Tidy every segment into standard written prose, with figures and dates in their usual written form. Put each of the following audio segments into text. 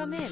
come in.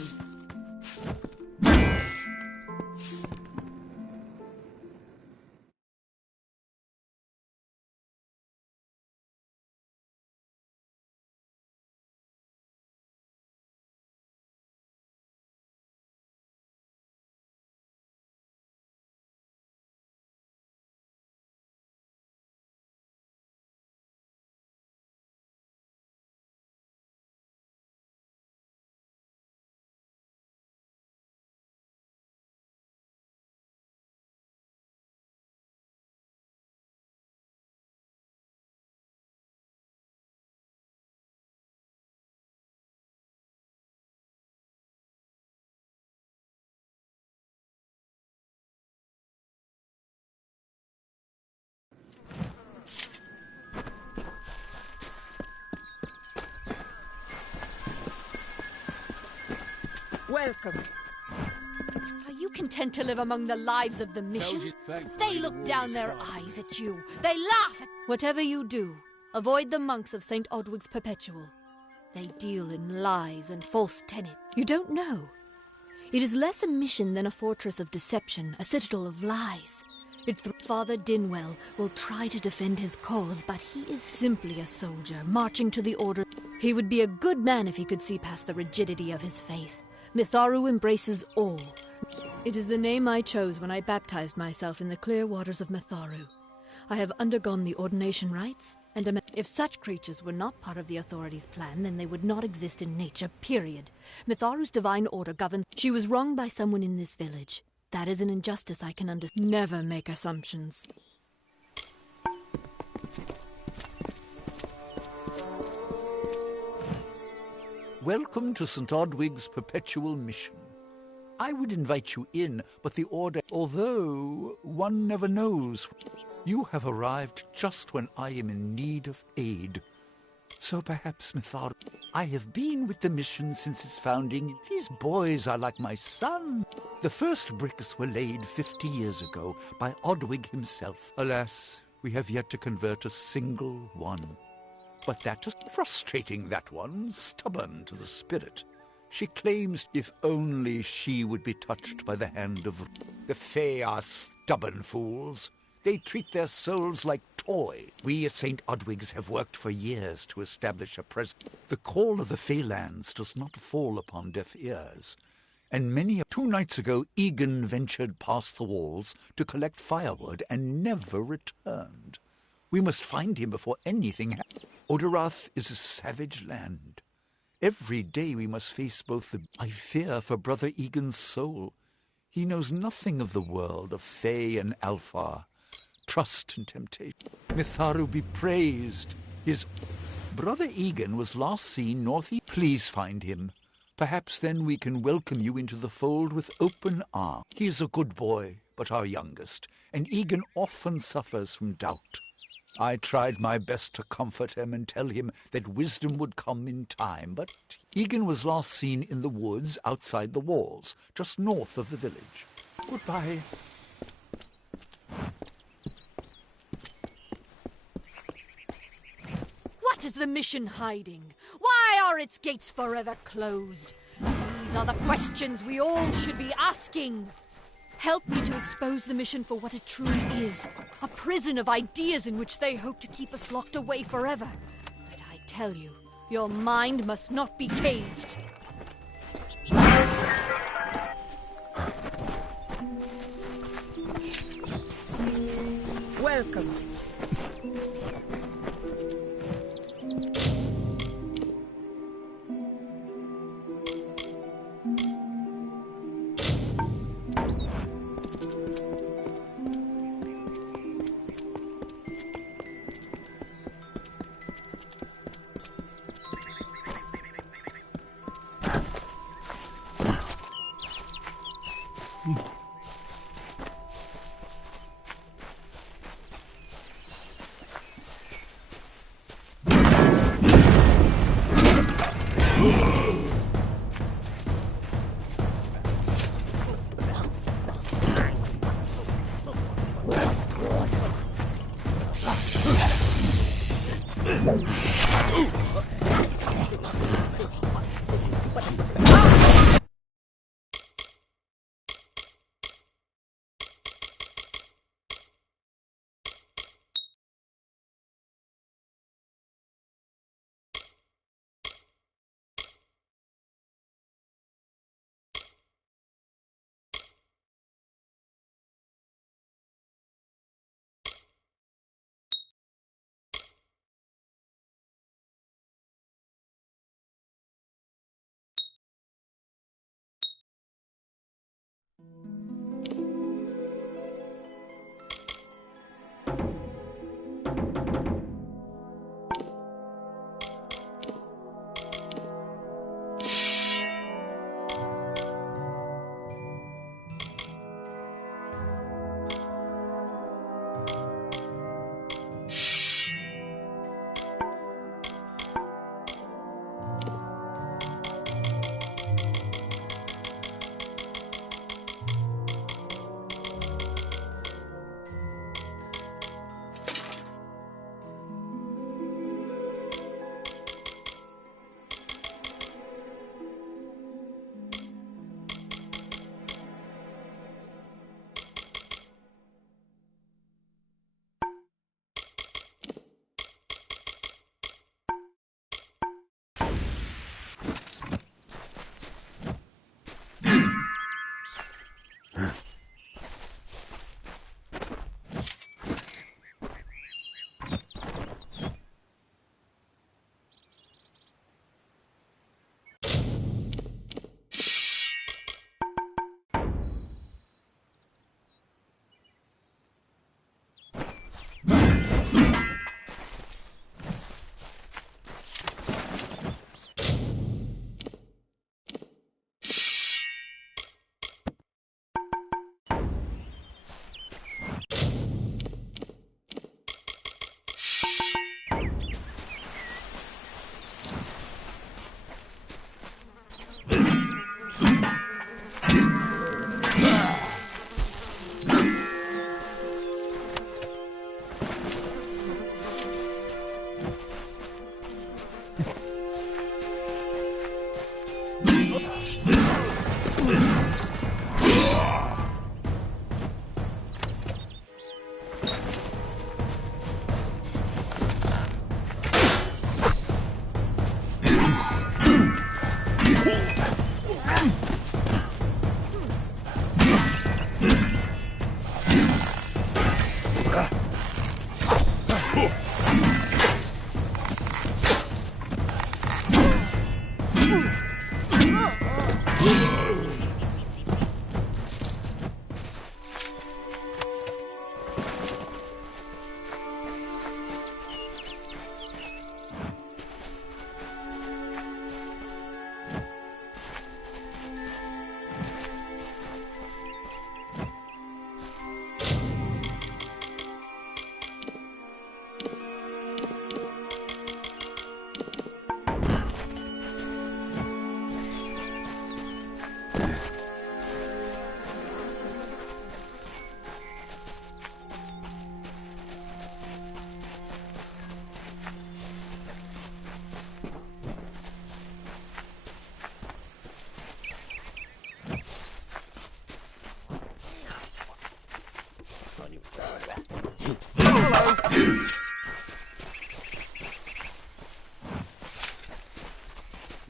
Welcome. Are you content to live among the lives of the mission? They look down their eyes at you. They laugh at... Whatever you do, avoid the monks of St. Odwig's Perpetual. They deal in lies and false tenet. You don't know. It is less a mission than a fortress of deception, a citadel of lies. Father Dinwell will try to defend his cause, but he is simply a soldier, marching to the order. He would be a good man if he could see past the rigidity of his faith. Mitharu embraces all. It is the name I chose when I baptized myself in the clear waters of Mitharu. I have undergone the ordination rites, and if such creatures were not part of the authorities' plan, then they would not exist in nature, period. Mitharu's divine order governs. She was wronged by someone in this village. That is an injustice I can understand. Never make assumptions. Welcome to St. Odwig's Perpetual Mission. I would invite you in, but the order... Although, one never knows. You have arrived just when I am in need of aid. So perhaps, Mitharu... I have been with the mission since its founding. These boys are like my son. The first bricks were laid 50 years ago by Odwig himself. Alas, we have yet to convert a single one. But that is frustrating, that one, stubborn to the spirit. She claims if only she would be touched by the hand of... The Fae are stubborn fools. They treat their souls like toy. We at St. Odwig's have worked for years to establish a presence. The call of the Feylands does not fall upon deaf ears. And 2 nights ago, Egan ventured past the walls to collect firewood and never returned. We must find him before anything happens. Oderath is a savage land. Every day we must face both the... I fear for Brother Egan's soul. He knows nothing of the world of Fae and Alpha. Trust and temptation. Mitharu be praised. His Brother Egan was last seen northeast. Please find him. Perhaps then we can welcome you into the fold with open arms. He is a good boy, but our youngest, and Egan often suffers from doubt. I tried my best to comfort him and tell him that wisdom would come in time, but Egan was last seen in the woods outside the walls, just north of the village. Goodbye. What is the mission hiding? Why are its gates forever closed? These are the questions we all should be asking. Help me to expose the mission for what it truly is. A prison of ideas in which they hope to keep us locked away forever. But I tell you, your mind must not be caged. Welcome.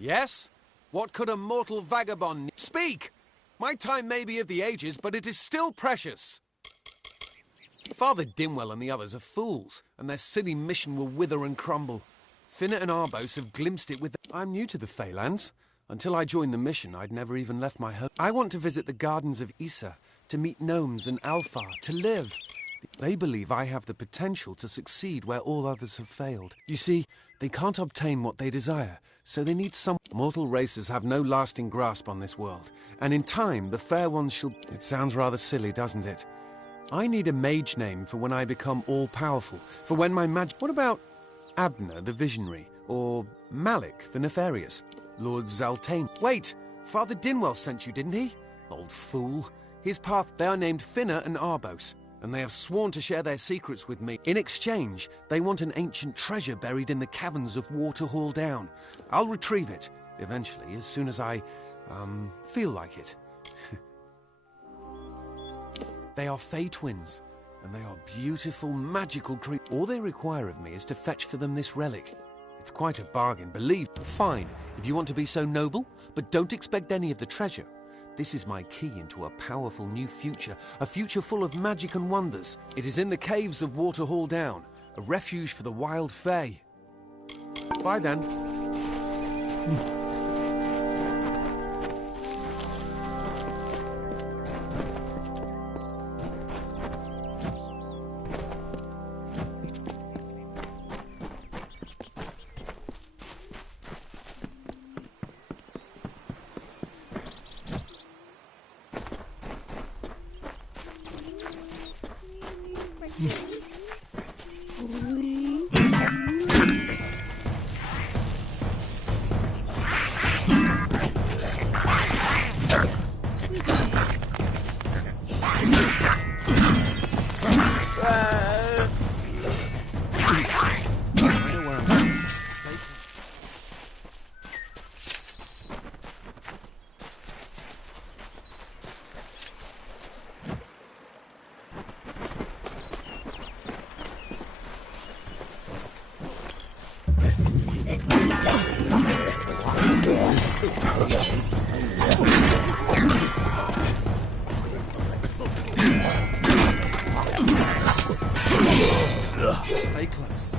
Yes? What could a mortal vagabond need? Speak! My time may be of the ages, but it is still precious. Father Dimwell and the others are fools, and their silly mission will wither and crumble. Finna and Arbos have glimpsed it with... I'm new to the Feylands. Until I joined the mission, I'd never even left my home. I want to visit the gardens of Issa, to meet gnomes and Alfar, to live. They believe I have the potential to succeed where all others have failed. You see, they can't obtain what they desire, so they need some... Mortal races have no lasting grasp on this world, and in time, the fair ones shall... It sounds rather silly, doesn't it? I need a mage name for when I become all-powerful, for when my magic... What about Abner the Visionary, or Malik the Nefarious, Lord Zaltane? Wait, Father Dinwell sent you, didn't he? Old fool. His path, they are named Finna and Arbos, and they have sworn to share their secrets with me. In exchange, they want an ancient treasure buried in the caverns of Waterhall Down. I'll retrieve it, eventually, as soon as I, feel like it. They are Fey twins, and they are beautiful, magical creatures. All they require of me is to fetch for them this relic. It's quite a bargain, believe. Fine, if you want to be so noble, but don't expect any of the treasure. This is my key into a powerful new future, a future full of magic and wonders. It is in the caves of Waterhall Down, a refuge for the wild Fey. Bye then. Stay close.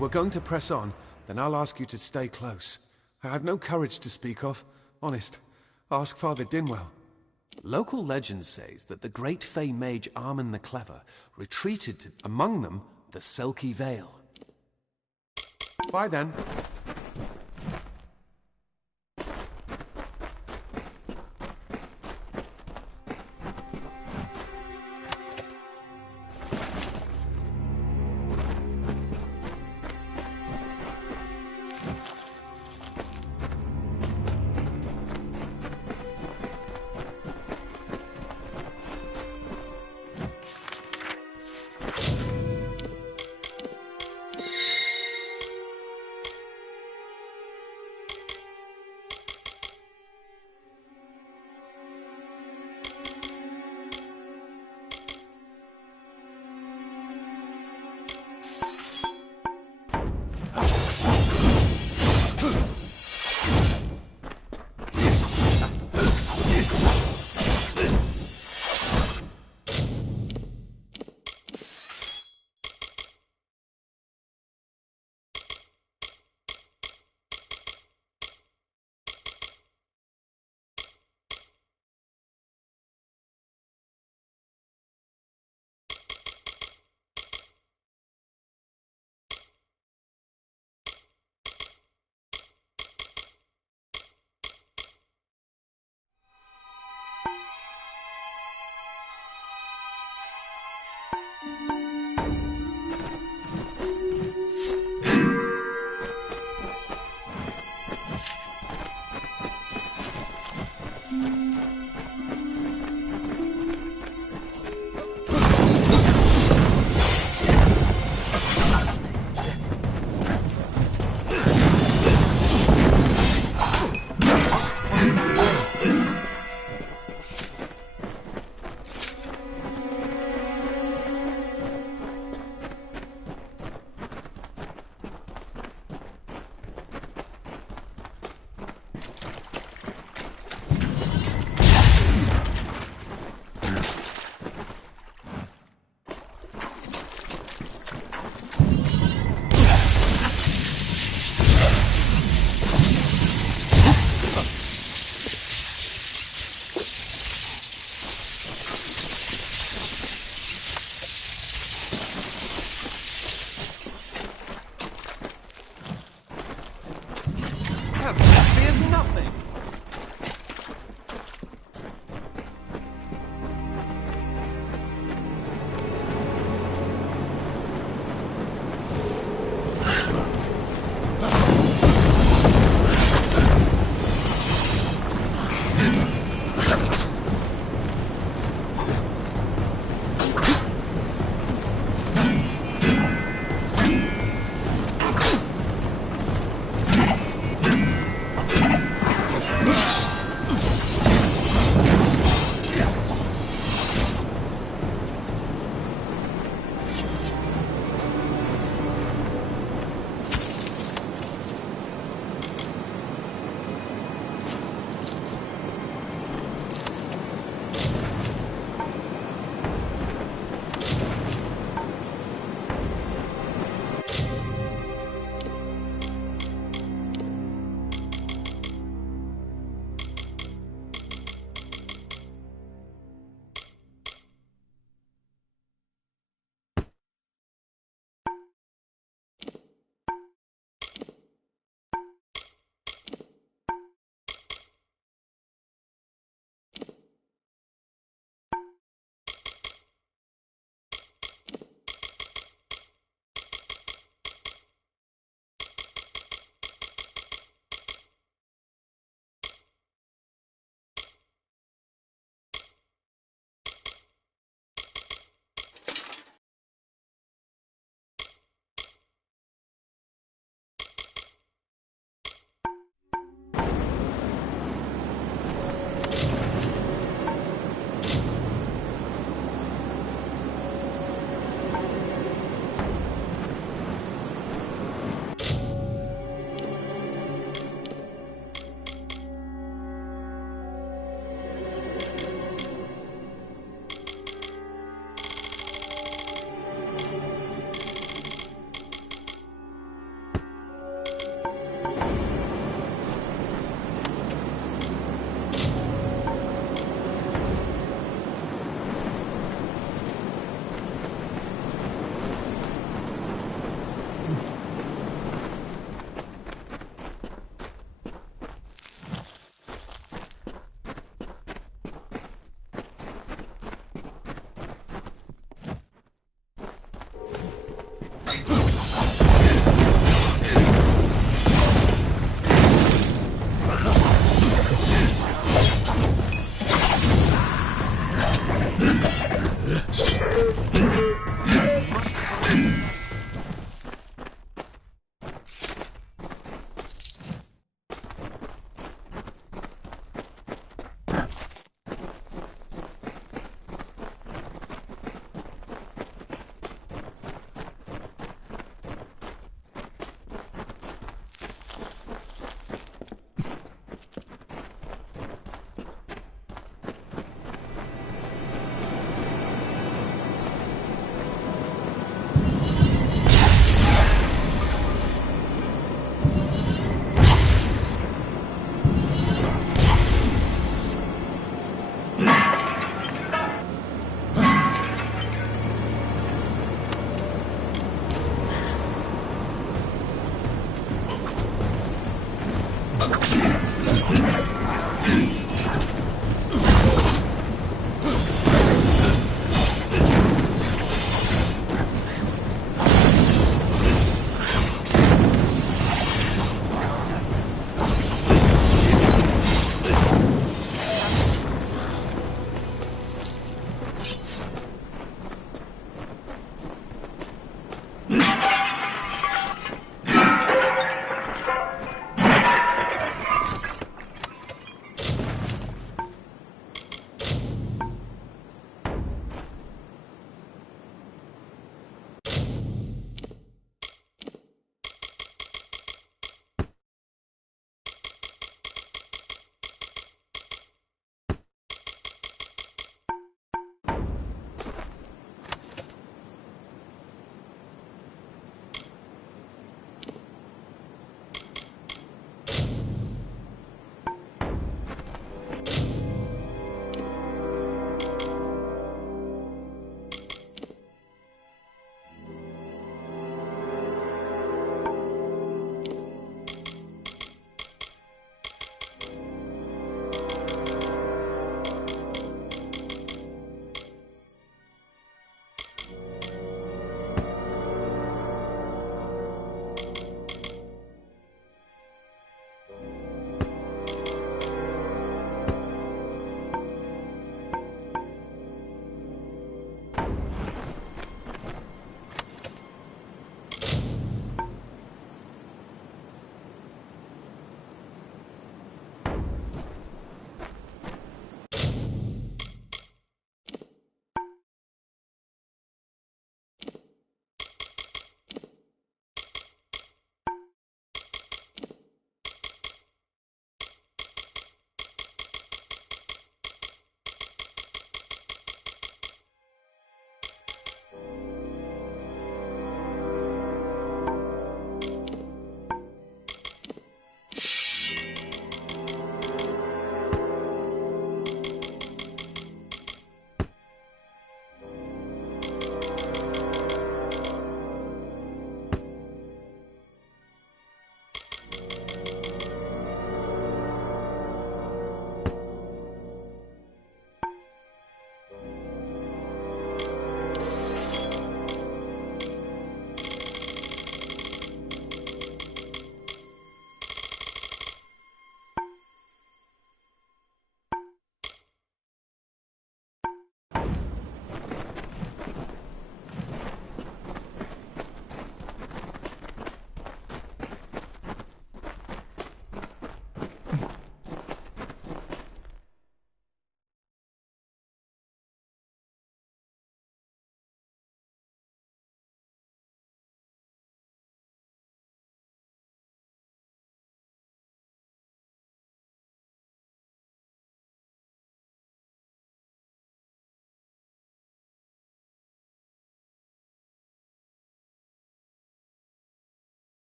If we're going to press on, then I'll ask you to stay close. I have no courage to speak of. Honest. Ask Father Dinwell. Local legend says that the great Fey mage Armin the Clever retreated to, among them, the Selkie Vale. Bye then.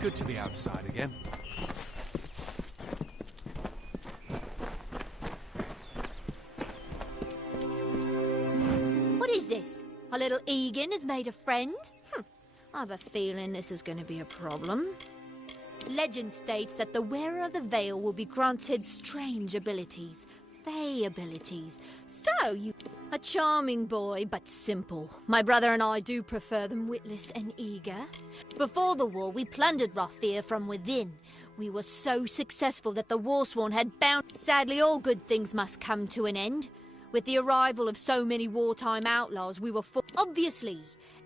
Good to be outside again. What is this? Our little Egan has made a friend? I have a feeling this is going to be a problem. Legend states that the wearer of the veil will be granted strange abilities, fey abilities. So you... A charming boy, but simple. My brother and I do prefer them witless and eager. Before the war, we plundered Rothir from within. We were so successful that the Warsworn had bound... Sadly, all good things must come to an end. With the arrival of so many wartime outlaws, we were Obviously,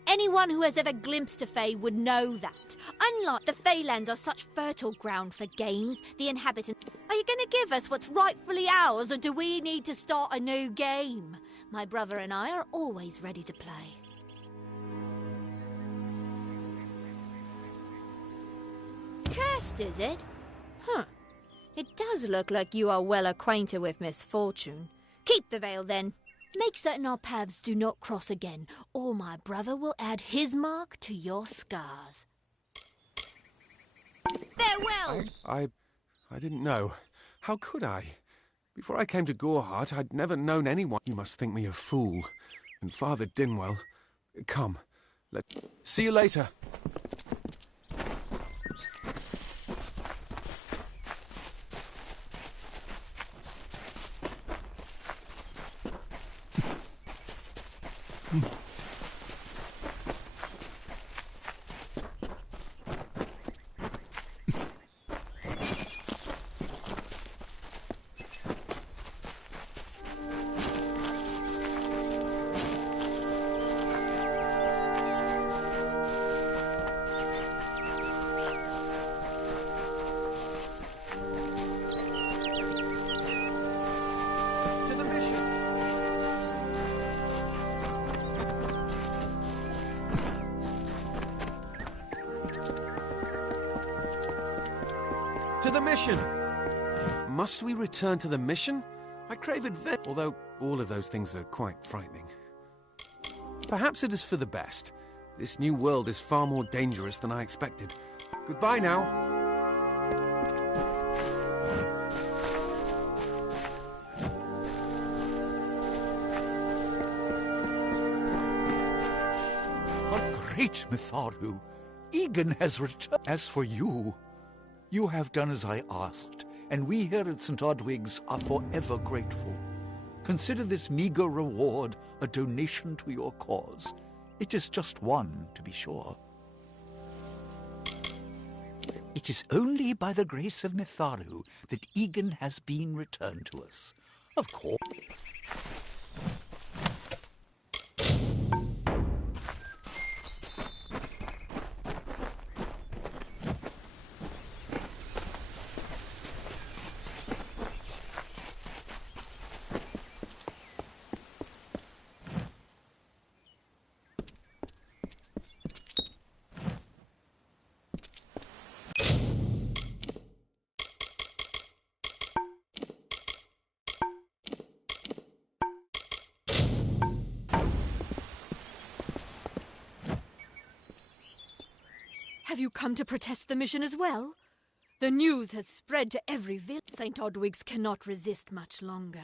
anyone who has ever glimpsed a Fae would know that. Unlike the Feylands are such fertile ground for games, the inhabitants... Are you going to give us what's rightfully ours, or do we need to start a new game? My brother and I are always ready to play. Cursed, is it? Huh. It does look like you are well acquainted with misfortune. Keep the veil, then. Make certain our paths do not cross again, or my brother will add his mark to your scars. Farewell! I didn't know. How could I? Before I came to Gorehart, I'd never known anyone. You must think me a fool. And Father Dinwell... Come, see you later. To the mission! Must we return to the mission? I crave adventure, although all of those things are quite frightening. Perhaps it is for the best. This new world is far more dangerous than I expected. Goodbye now. Great Mitharu! Egan has returned. As for you, you have done as I asked, and we here at St. Odwig's are forever grateful. Consider this meager reward a donation to your cause. It is just one, to be sure. It is only by the grace of Mitharu that Egan has been returned to us. Of course. Have you come to protest the mission as well? The news has spread to every village. St. Odwig's cannot resist much longer.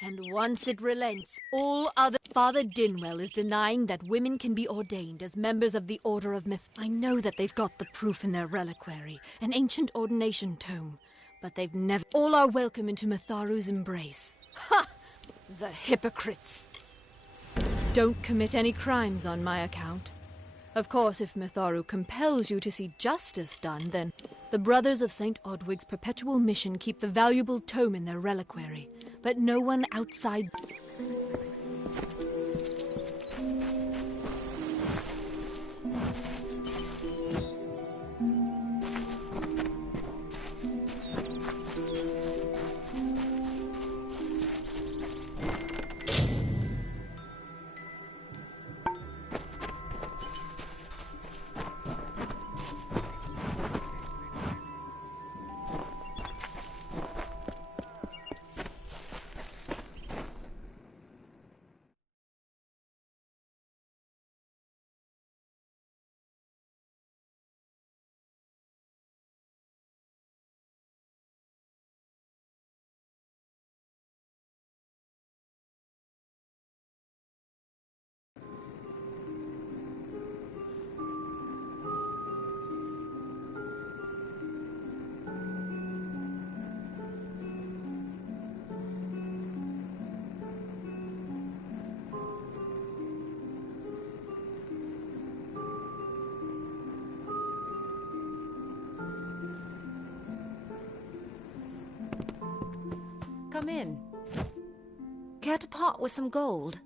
And once it relents, all other... Father Dinwell is denying that women can be ordained as members of the Order of Myth. I know that they've got the proof in their reliquary, an ancient ordination tome, but they've never... All are welcome into Mitharu's embrace. Ha! The hypocrites! Don't commit any crimes on my account. Of course, if Mitharu compels you to see justice done, then... The Brothers of St. Odwig's perpetual mission keep the valuable tome in their reliquary, but no one outside... Come in. Care to part with some gold?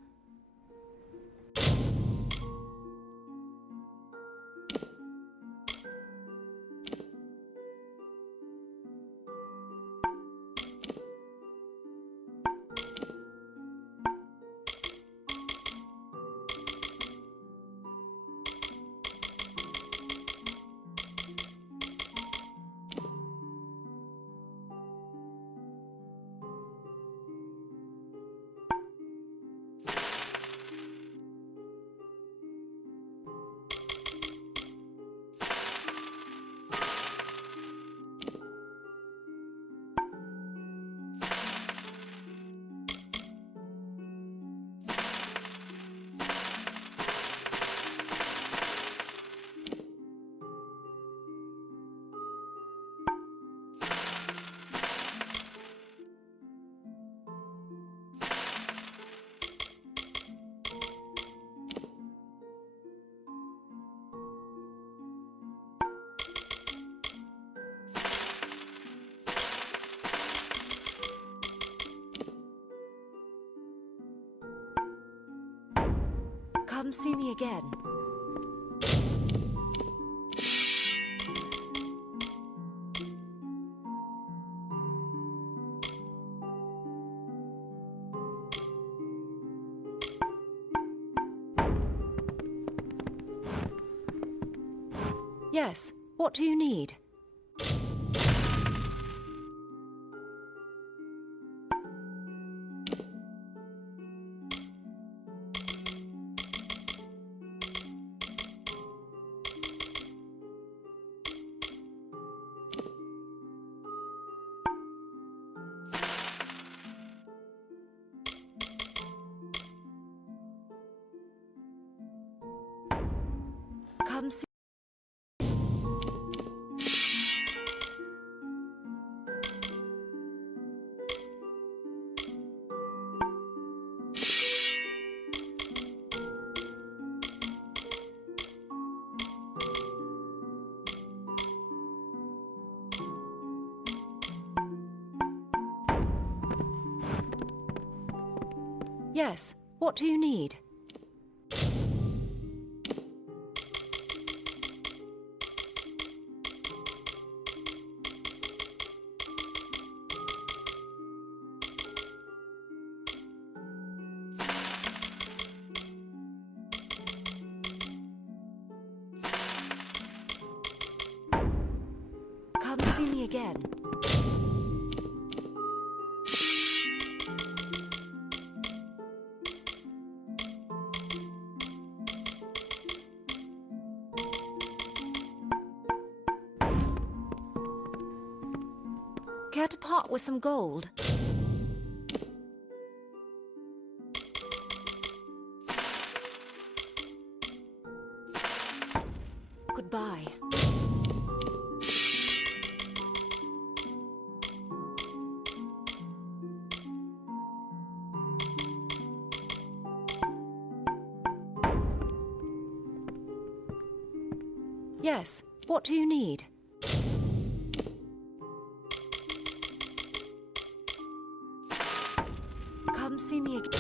Come see me again. Yes, what do you need? Come see. Yes, what do you need? Come see me again. Care to part with some gold? Goodbye. Yes, what do you need? Come see me again.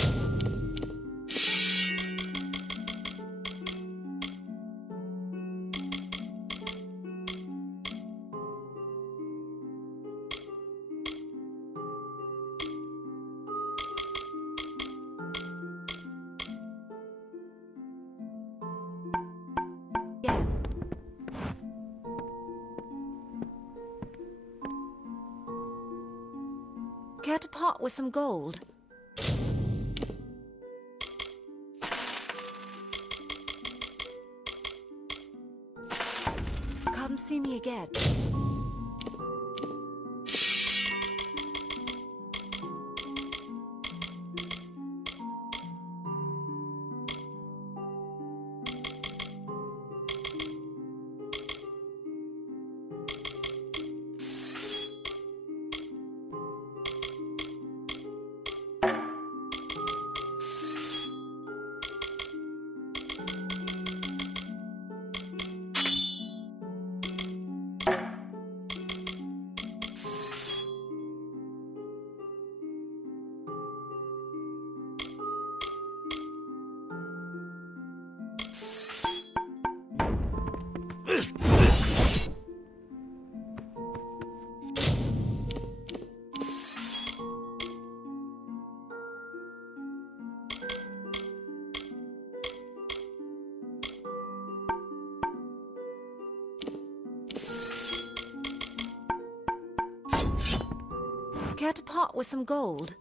Care to part with some gold? Come see me again. Care to part with some gold?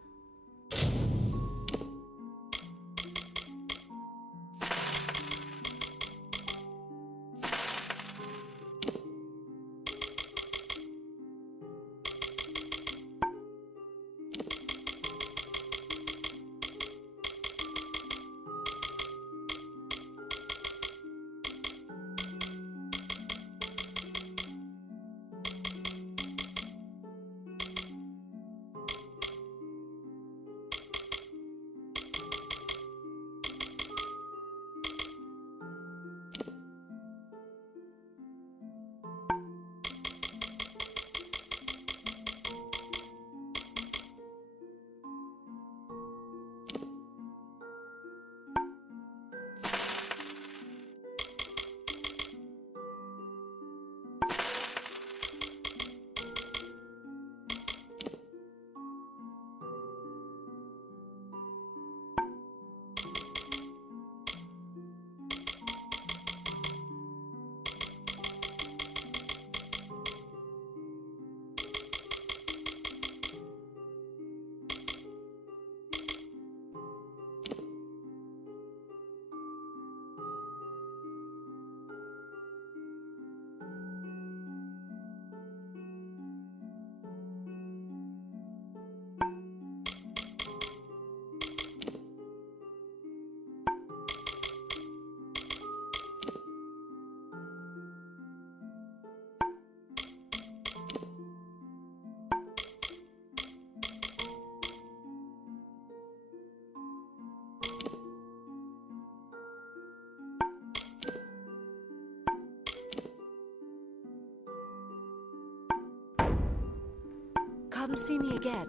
Come see me again.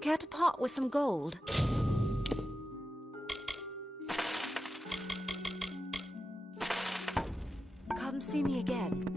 Care to part with some gold? Come see me again.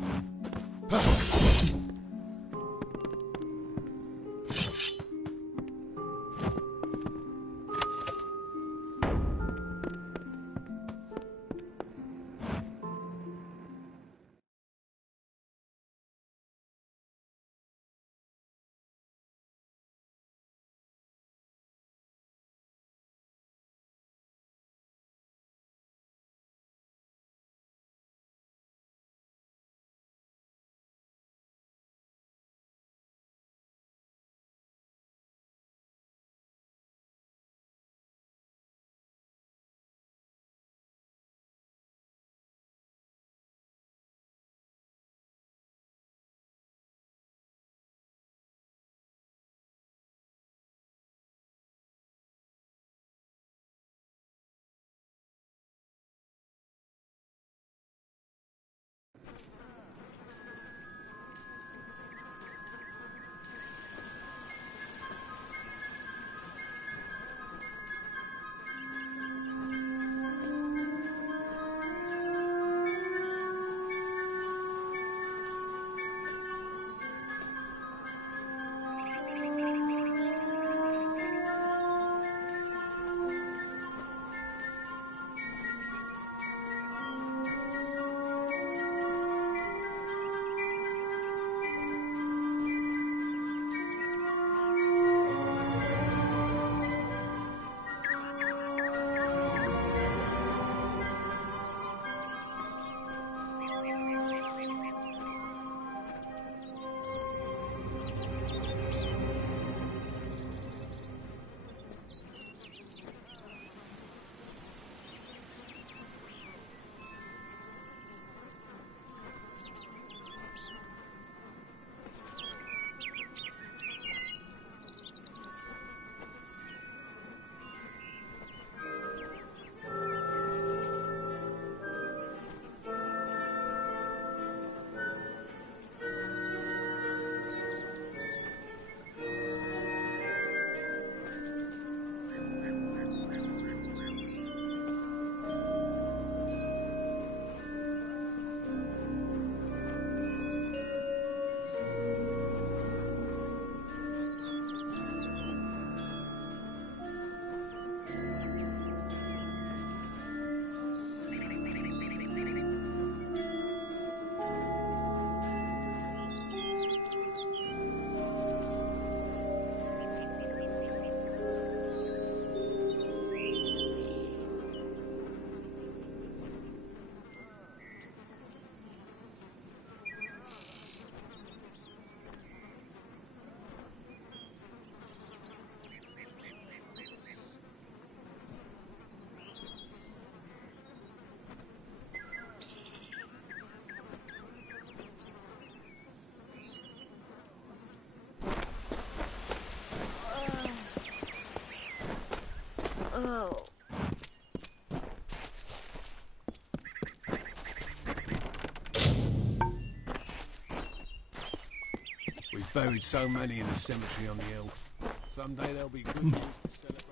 We've buried so many in the cemetery on the hill. Someday there'll be good news to celebrate.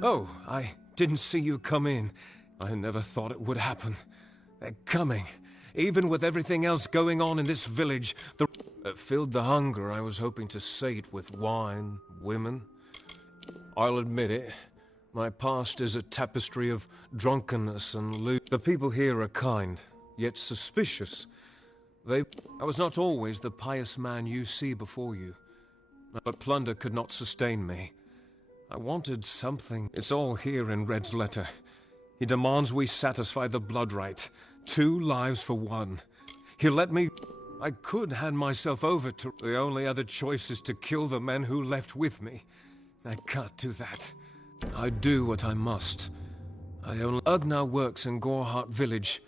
Oh, I didn't see you come in. I never thought it would happen. They're coming. Even with everything else going on in this village, it filled the hunger I was hoping to sate with wine, women. I'll admit it. My past is a tapestry of drunkenness and loot. The people here are kind, yet suspicious. I was not always the pious man you see before you. But plunder could not sustain me. I wanted something. It's all here in Red's letter. He demands we satisfy the blood right. 2 lives for 1. He'll let me... I could hand myself over to... The only other choice is to kill the men who left with me. I can't do that. I do what I must. Ugnar works in Gorhart village.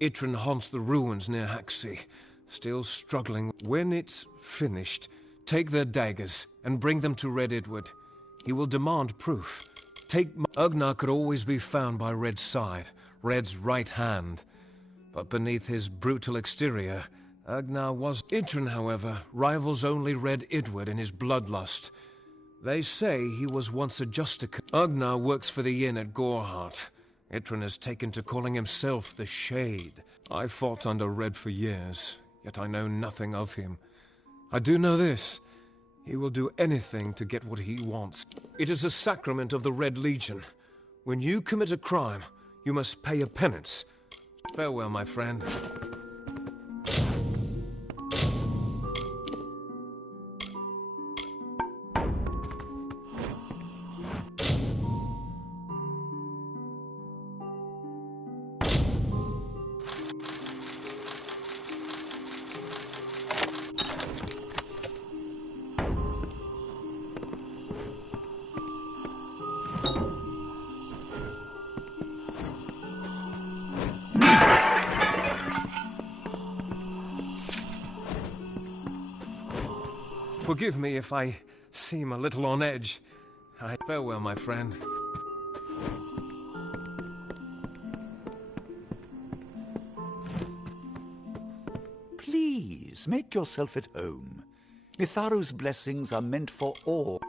Itrin haunts the ruins near Haxi. Still struggling. When it's finished, take their daggers and bring them to Red Edward. He will demand proof. Ugnar could always be found by Red's side, Red's right hand. But beneath his brutal exterior, Ugnar was... Itrin, however, rivals only Red Edward in his bloodlust. They say he was once a justiciar. Ugnar works for the inn at Gorhart. Itrin has taken to calling himself the Shade. I fought under Red for years, yet I know nothing of him. I do know this. He will do anything to get what he wants. It is a sacrament of the Red Legion. When you commit a crime, you must pay a penance. Farewell, my friend. Forgive me if I seem a little on edge. Farewell, my friend. Please, make yourself at home. Mitharu's blessings are meant for all.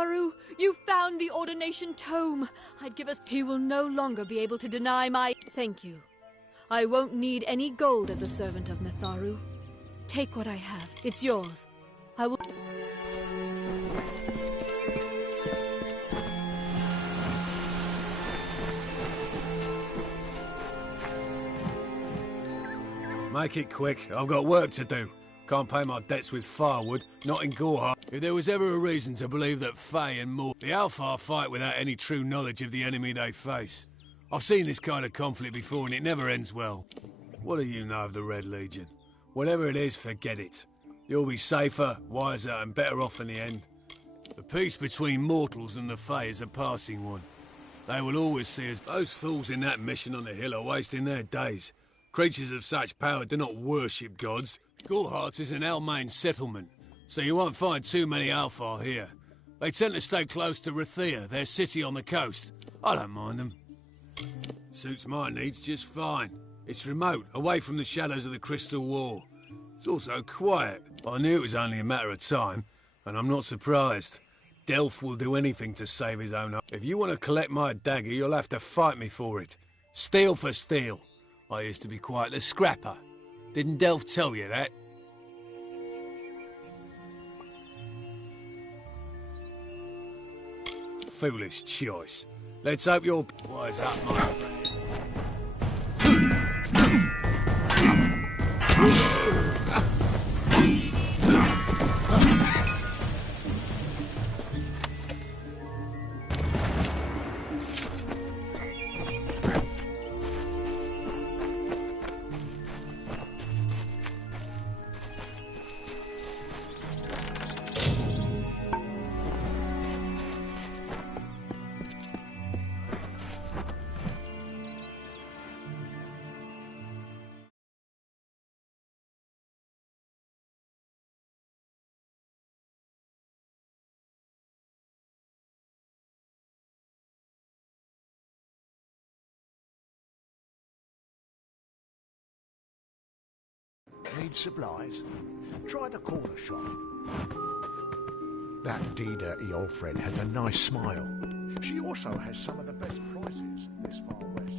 Mitharu, you found the ordination tome. I'd give us... He will no longer be able to deny my... Thank you. I won't need any gold as a servant of Mitharu. Take what I have. It's yours. I will... Make it quick. I've got work to do. Can't pay my debts with firewood, not in Gorhart. If there was ever a reason to believe that Fae and Moor... The Alfar fight without any true knowledge of the enemy they face. I've seen this kind of conflict before and it never ends well. What do you know of the Red Legion? Whatever it is, forget it. You'll be safer, wiser and better off in the end. The peace between mortals and the Fae is a passing one. They will always see us... Those fools in that mission on the hill are wasting their days. Creatures of such power do not worship gods. Gorhart is an Almain settlement, so you won't find too many Alfar here. They tend to stay close to Rathia, their city on the coast. I don't mind them. Suits my needs just fine. It's remote, away from the shadows of the Crystal Wall. It's also quiet. I knew it was only a matter of time, and I'm not surprised. Delph will do anything to save his own... If you want to collect my dagger, you'll have to fight me for it. Steel for steel. I used to be quite the scrapper. Didn't Delph tell you that? Foolish choice. Let's hope you're wise up, my friend. Need supplies? Try the corner shop. That Dida Eolfred has a nice smile. She also has some of the best prices this far west.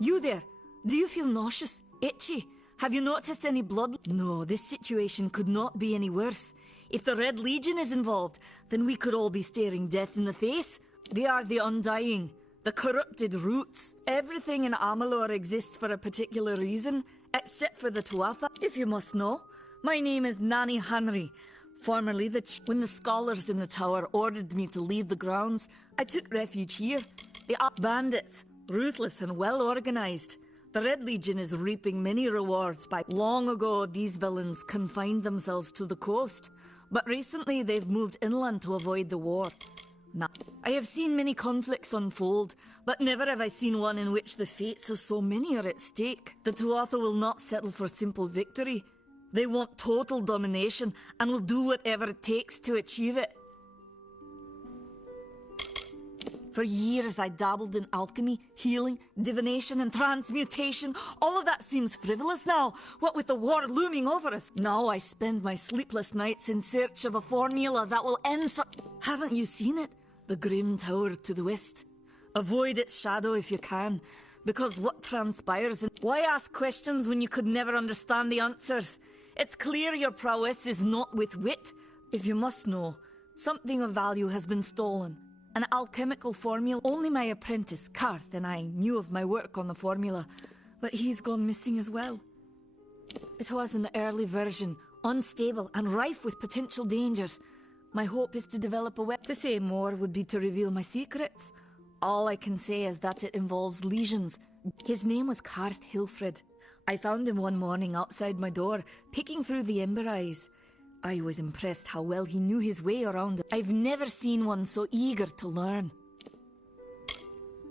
You there? Do you feel nauseous? Itchy? Have you noticed any blood? No, this situation could not be any worse. If the Red Legion is involved, then we could all be staring death in the face. They are the Undying, the corrupted roots. Everything in Amalur exists for a particular reason, except for the Tuatha. If you must know, my name is Nani Henry. Formerly when the scholars in the tower ordered me to leave the grounds, I took refuge here. They are bandits, ruthless and well organized. The Red Legion is reaping many rewards by... Long ago, these villains confined themselves to the coast, but recently they've moved inland to avoid the war. Now, I have seen many conflicts unfold, but never have I seen one in which the fates of so many are at stake. The Tuatha will not settle for simple victory. They want total domination and will do whatever it takes to achieve it. For years I dabbled in alchemy, healing, divination and transmutation. All of that seems frivolous now, what with the war looming over us. Now I spend my sleepless nights in search of a formula that will end so... Haven't you seen it? The grim tower to the west. Avoid its shadow if you can, because what transpires... Why ask questions when you could never understand the answers? It's clear your prowess is not with wit. If you must know, something of value has been stolen. An alchemical formula. Only my apprentice, Karth, and I knew of my work on the formula, but he's gone missing as well. It was an early version, unstable and rife with potential dangers. My hope is to develop a weapon. To say more would be to reveal my secrets. All I can say is that it involves legions. His name was Karth Hilfred. I found him one morning outside my door, picking through the ember eyes. I was impressed how well he knew his way around. I've never seen one so eager to learn.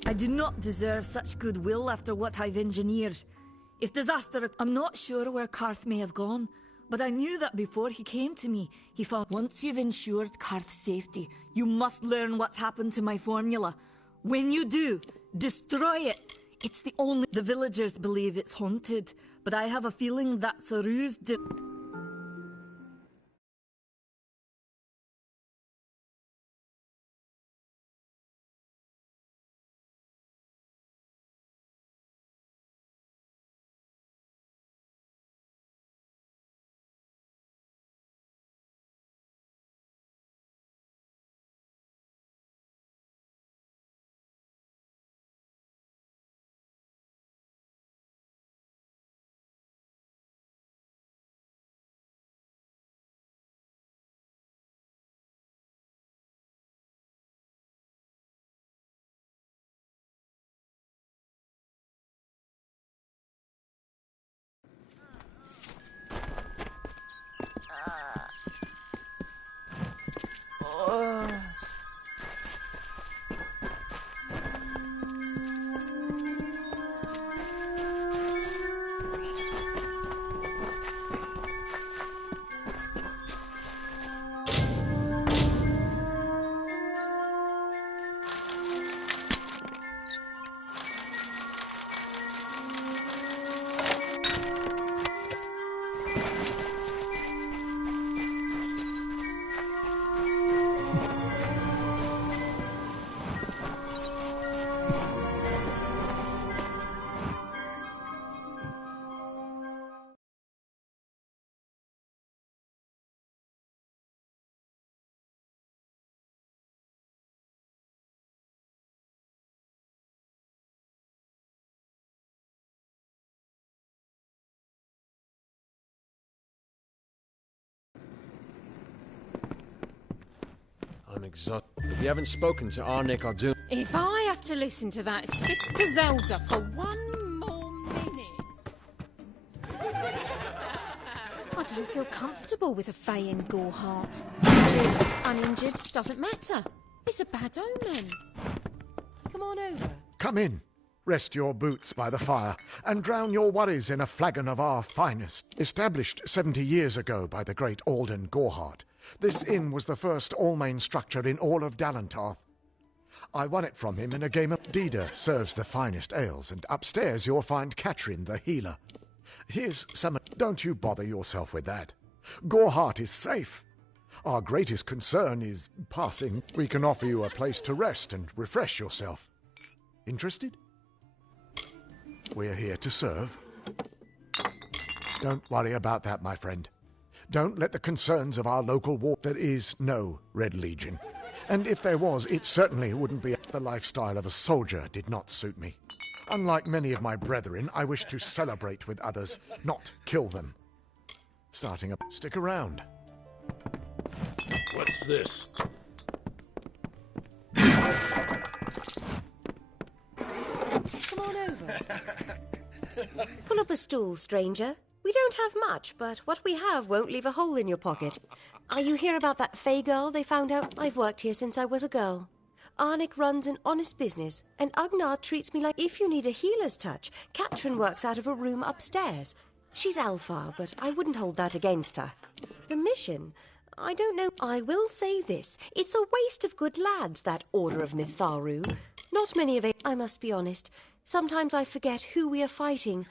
I do not deserve such goodwill after what I've engineered. If disaster... I'm not sure where Karth may have gone, but I knew that before he came to me, he found... Once you've ensured Karth's safety, you must learn what's happened to my formula. When you do, destroy it. It's the only... The villagers believe it's haunted, but I have a feeling that's a ruse I'm exhausted. If you haven't spoken to Arnik, I'll do... If I have to listen to that Sister Zelda for one more minute... I don't feel comfortable with a Fae in Goreheart. Injured, uninjured, doesn't matter. It's a bad omen. Come on over. Come in. Rest your boots by the fire, and drown your worries in a flagon of our finest. Established 70 years ago by the great Alden Goreheart, this inn was the first all-main structure in all of Dalentarth. I won it from him in a game of... Dida serves the finest ales, and upstairs you'll find Katrin the healer. Here's some... Don't you bother yourself with that. Goreheart is safe. Our greatest concern is passing. We can offer you a place to rest and refresh yourself. Interested? We're here to serve. Don't worry about that, my friend. Don't let the concerns of our local war... There is no Red Legion. And if there was, it certainly wouldn't be... The lifestyle of a soldier did not suit me. Unlike many of my brethren, I wish to celebrate with others, not kill them. Starting up... Stick around. What's this? Come on over. Pull up a stool, stranger. We don't have much, but what we have won't leave a hole in your pocket. Are you here about that Fae girl they found out? I've worked here since I was a girl. Arnik runs an honest business, and Agnar treats me like if you need a healer's touch, Katrin works out of a room upstairs. She's Alpha, but I wouldn't hold that against her. The mission? I don't know. I will say this. It's a waste of good lads, that Order of Mitharu. Not many of it, I must be honest. Sometimes I forget who we are fighting.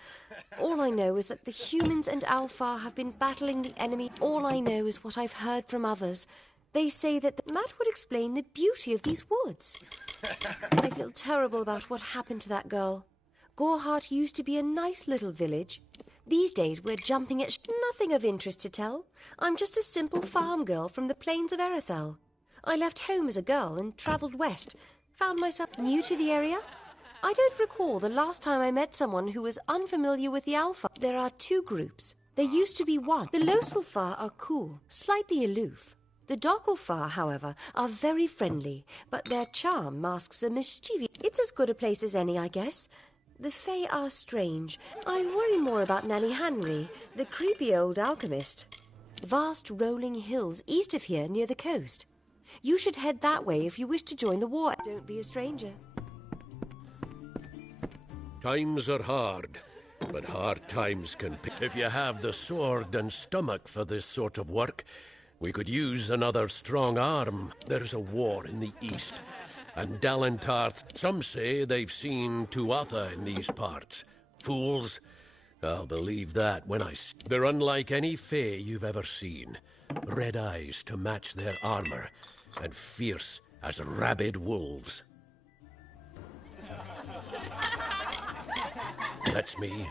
All I know is that the humans and Alpha have been battling the enemy. All I know is what I've heard from others. They say that Matt would explain the beauty of these woods. I feel terrible about what happened to that girl. Gorhart used to be a nice little village. These days we're jumping at nothing of interest to tell. I'm just a simple farm girl from the plains of Erethel. I left home as a girl and travelled west. Found myself new to the area. I don't recall the last time I met someone who was unfamiliar with the Alpha. There are two groups. There used to be one. The Loselfar are cool, slightly aloof. The Dockelfar, however, are very friendly, but their charm masks a mischievous... It's as good a place as any, I guess. The Fae are strange. I worry more about Nanny Henry, the creepy old alchemist. Vast rolling hills east of here near the coast. You should head that way if you wish to join the war. Don't be a stranger. Times are hard, but hard times can... If you have the sword and stomach for this sort of work, we could use another strong arm. There's a war in the east, and Dalentarth, some say they've seen Tuatha in these parts. Fools. I'll believe that when They're unlike any Fae you've ever seen. Red eyes to match their armor, and fierce as rabid wolves. That's me,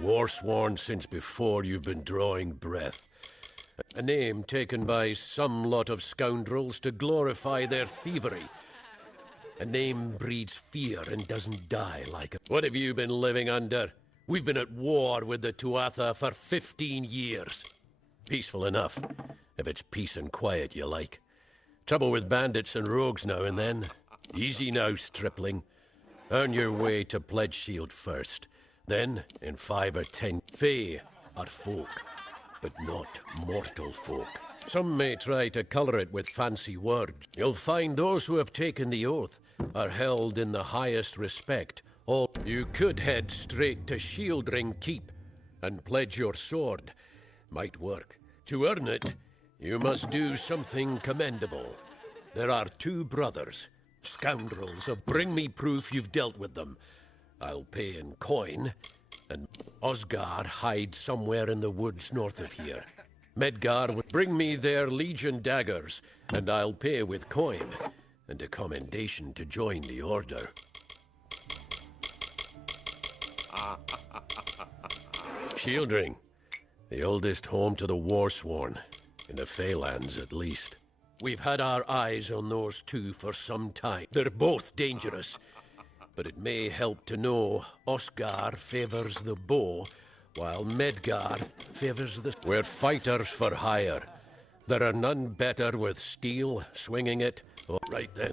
war-sworn since before you've been drawing breath. A name taken by some lot of scoundrels to glorify their thievery. A name breeds fear and doesn't die like a... What have you been living under? We've been at war with the Tuatha for 15 years. Peaceful enough, if it's peace and quiet you like. Trouble with bandits and rogues now and then. Easy now, stripling. Earn your way to Pledge Shield first. Then, in 5 or 10, Fae are folk, but not mortal folk. Some may try to colour it with fancy words. You'll find those who have taken the oath are held in the highest respect. You could head straight to Shieldring Keep and pledge your sword. Might work. To earn it, you must do something commendable. There are 2 brothers, scoundrels of... Bring me proof you've dealt with them. I'll pay in coin, and Osgar hides somewhere in the woods north of here. Medgar will bring me their Legion daggers, and I'll pay with coin, and a commendation to join the Order. Shieldring, the oldest home to the Warsworn, in the Feylands at least. We've had our eyes on those 2 for some time. They're both dangerous. But it may help to know Oscar favours the bow, while Medgar favours the... We're fighters for hire. There are none better with steel, swinging it. Oh, right then.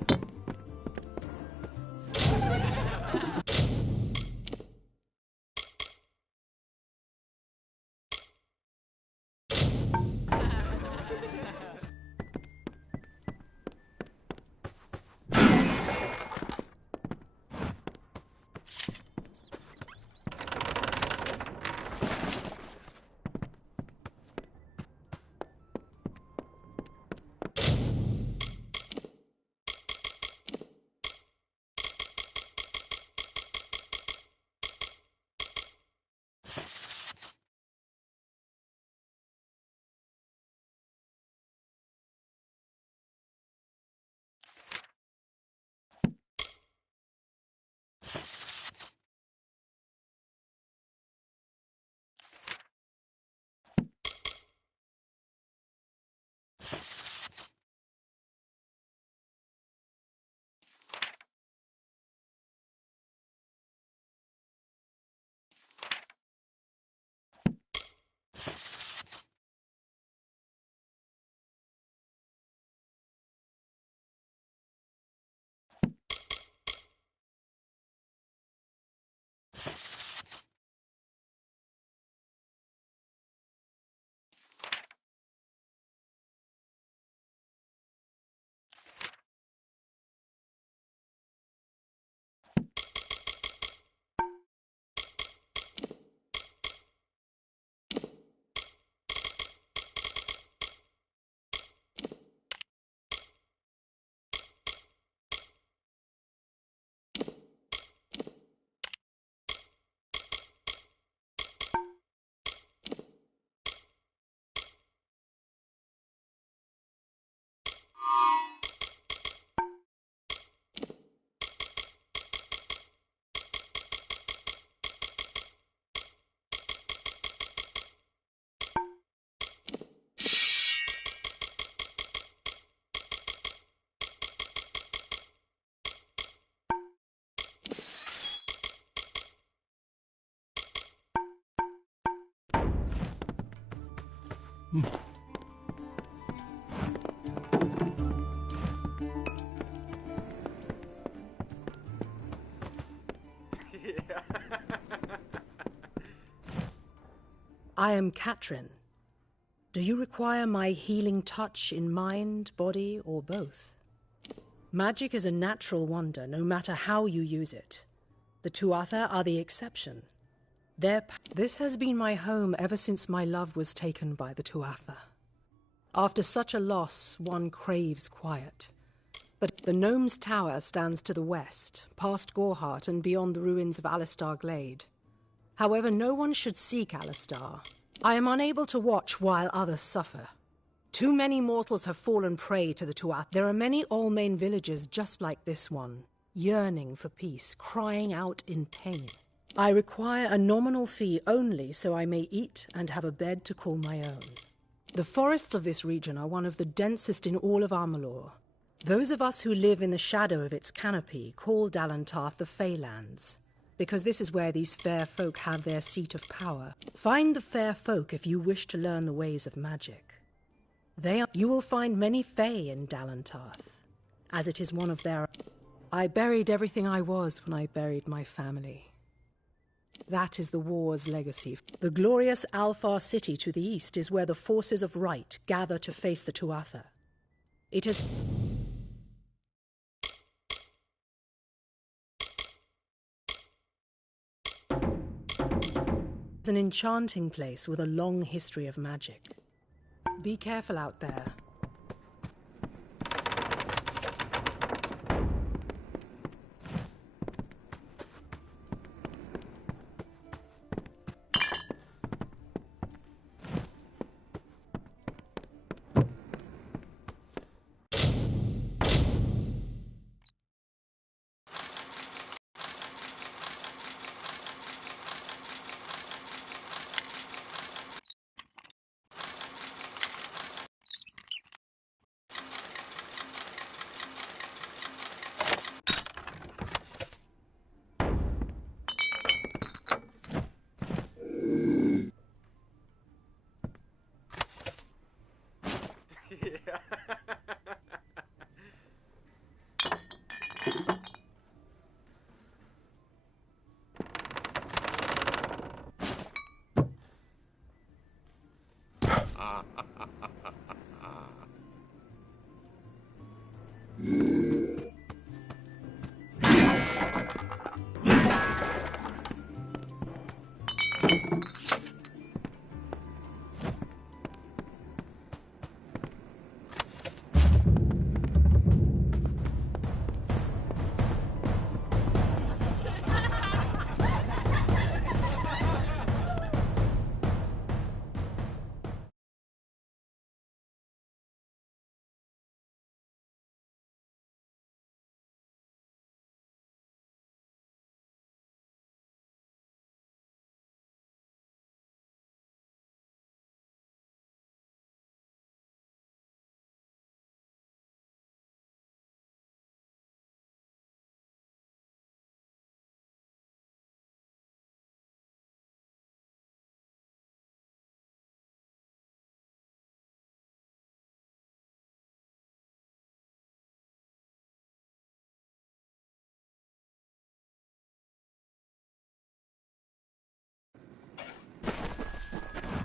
I am Katrin. Do you require my healing touch in mind, body, or both? Magic is a natural wonder, no matter how you use it. The Tuatha are the exception. This has been my home ever since my love was taken by the Tuatha. After such a loss, one craves quiet. But the Gnome's Tower stands to the west, past Gorhart and beyond the ruins of Alistar Glade. However, no one should seek Alistar. I am unable to watch while others suffer. Too many mortals have fallen prey to the Tuatha. There are many Allmain villages just like this one, yearning for peace, crying out in pain. I require a nominal fee only so I may eat and have a bed to call my own. The forests of this region are one of the densest in all of Amalur. Those of us who live in the shadow of its canopy call Dalantarth the Feylands, because this is where these fair folk have their seat of power. Find the fair folk if you wish to learn the ways of magic. You will find many Fey in Dalantarth, as it is one of their... I buried everything I was when I buried my family. That is the war's legacy. The glorious Alfar city to the east is where the forces of right gather to face the Tuatha. It is... It's an enchanting place with a long history of magic. Be careful out there.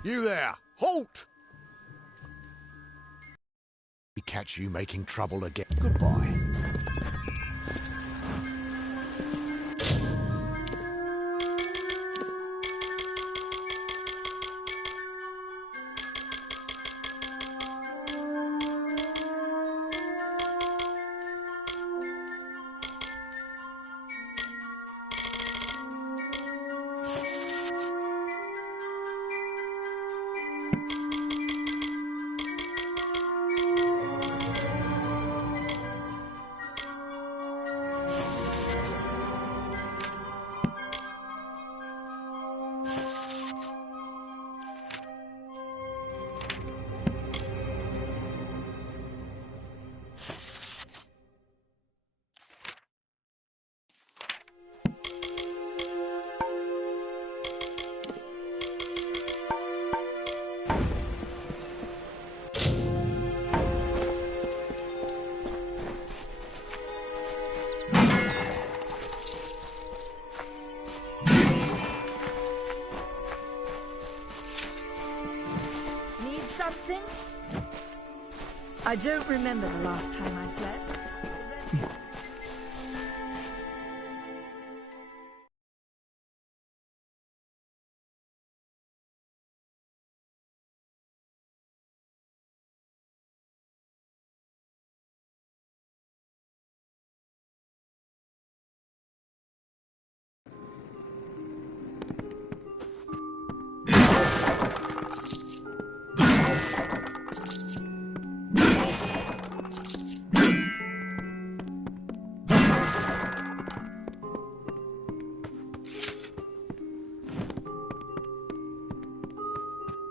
You there! Halt! We catch you making trouble again. Goodbye. I don't remember the last time I slept.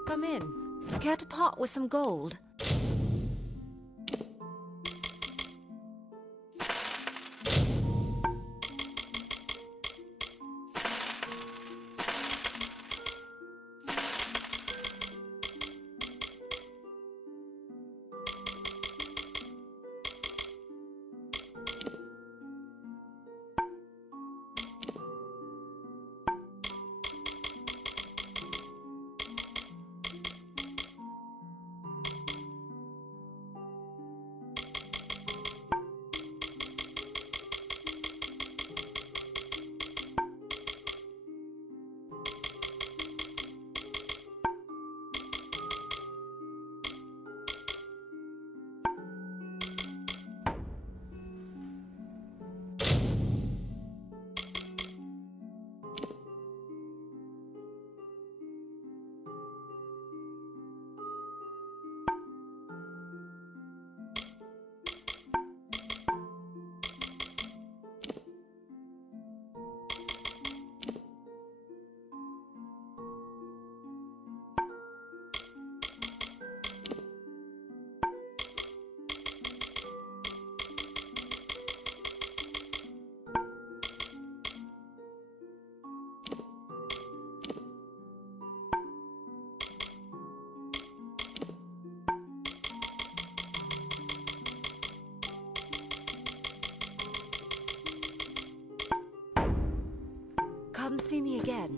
Come in. Care to part with some gold? Come see me again.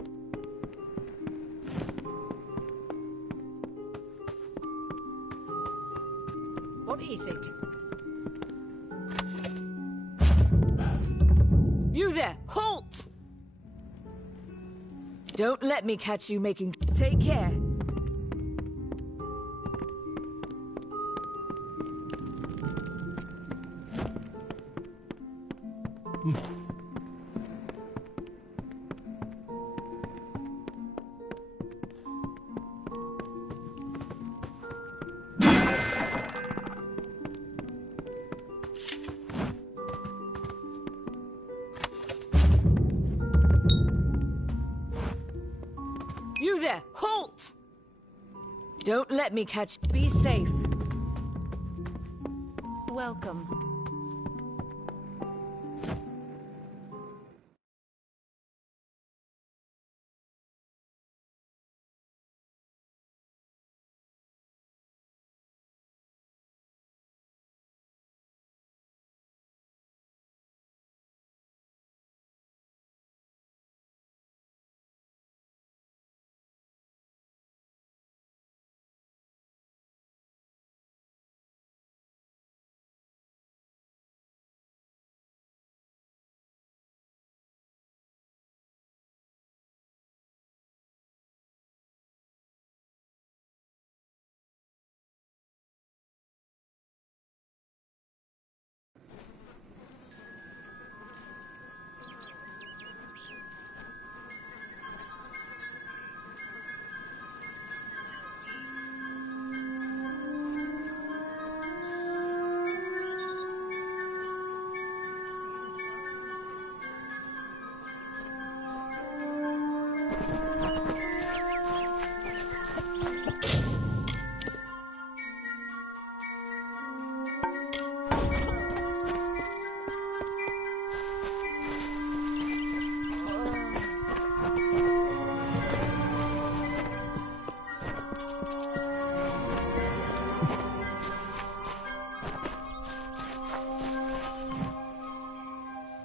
What is it? You there! Halt! Don't let me catch you making... Take care. You there! Halt! Don't let me catch... Be safe. Welcome.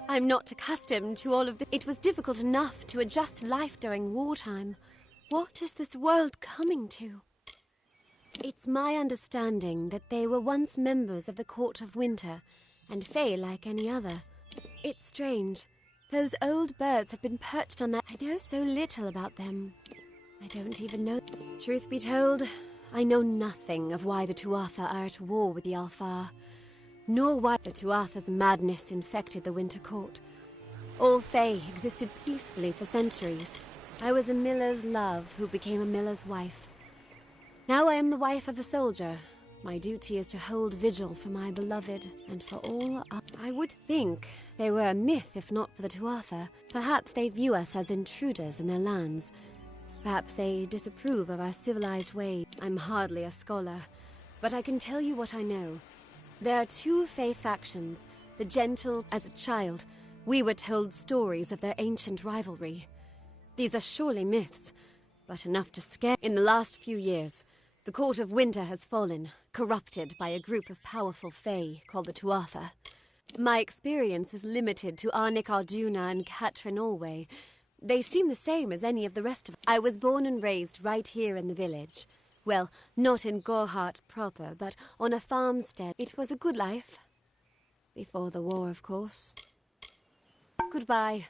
I'm not accustomed to all of this. It was difficult enough to adjust to life during wartime. What is this world coming to? It's my understanding that they were once members of the Court of Winter, and Fae like any other. It's strange. Those old birds have been perched on that. I know so little about them. I don't even know. Truth be told, I know nothing of why the Tuatha are at war with the Alfar, nor why the Tuatha's madness infected the Winter Court. All Fae existed peacefully for centuries. I was a miller's love who became a miller's wife. Now I am the wife of a soldier. My duty is to hold vigil for my beloved and for all I would think they were a myth if not for the Tuatha. Perhaps they view us as intruders in their lands. Perhaps they disapprove of our civilized ways. I'm hardly a scholar, but I can tell you what I know. There are two Fae factions. The Gentle, as a child, we were told stories of their ancient rivalry. These are surely myths, but enough to scare. In the last few years, the Court of Winter has fallen, corrupted by a group of powerful Fae called the Tuatha. My experience is limited to Arnik Arduna and Catrin Allway. They seem the same as any of the rest of. I was born and raised right here in the village. Well, not in Gorhart proper, but on a farmstead. It was a good life. Before the war, of course. Goodbye.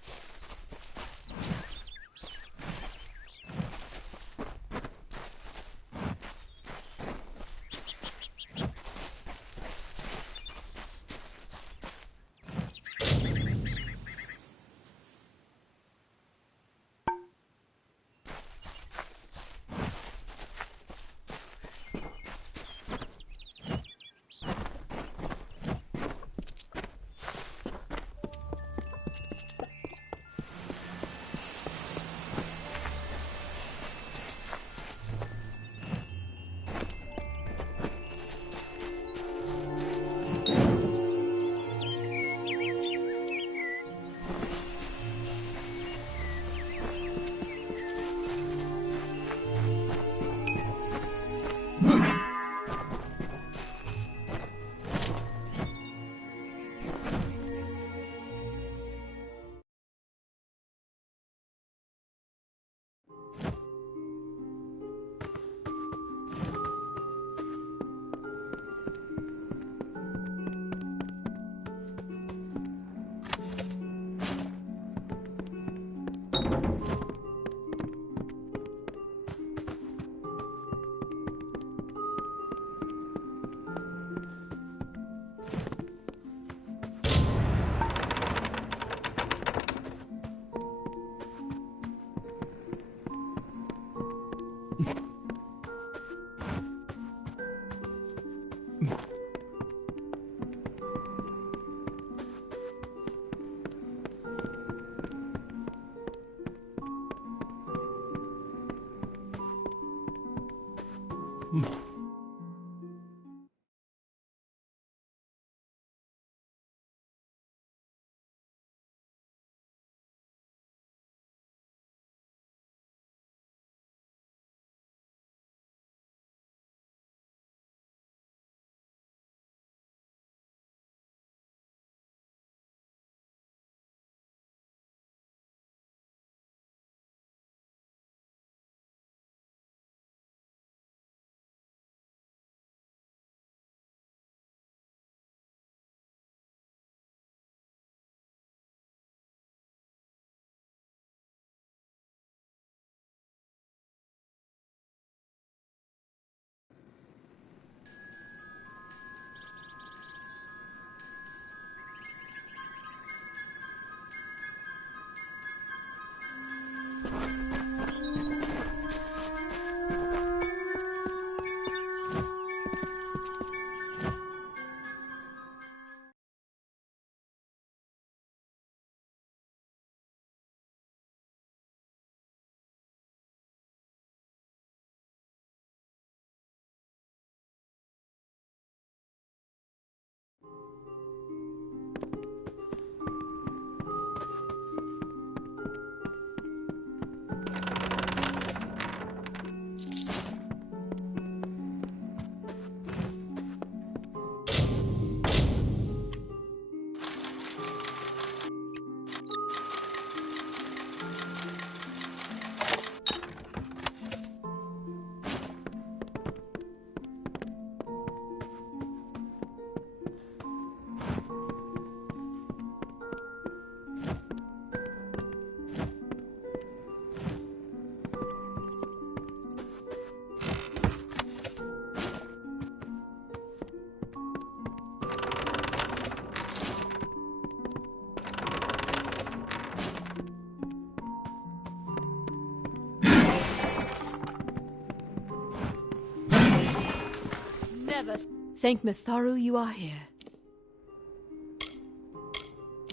whatever. Thank Mitharu you are here.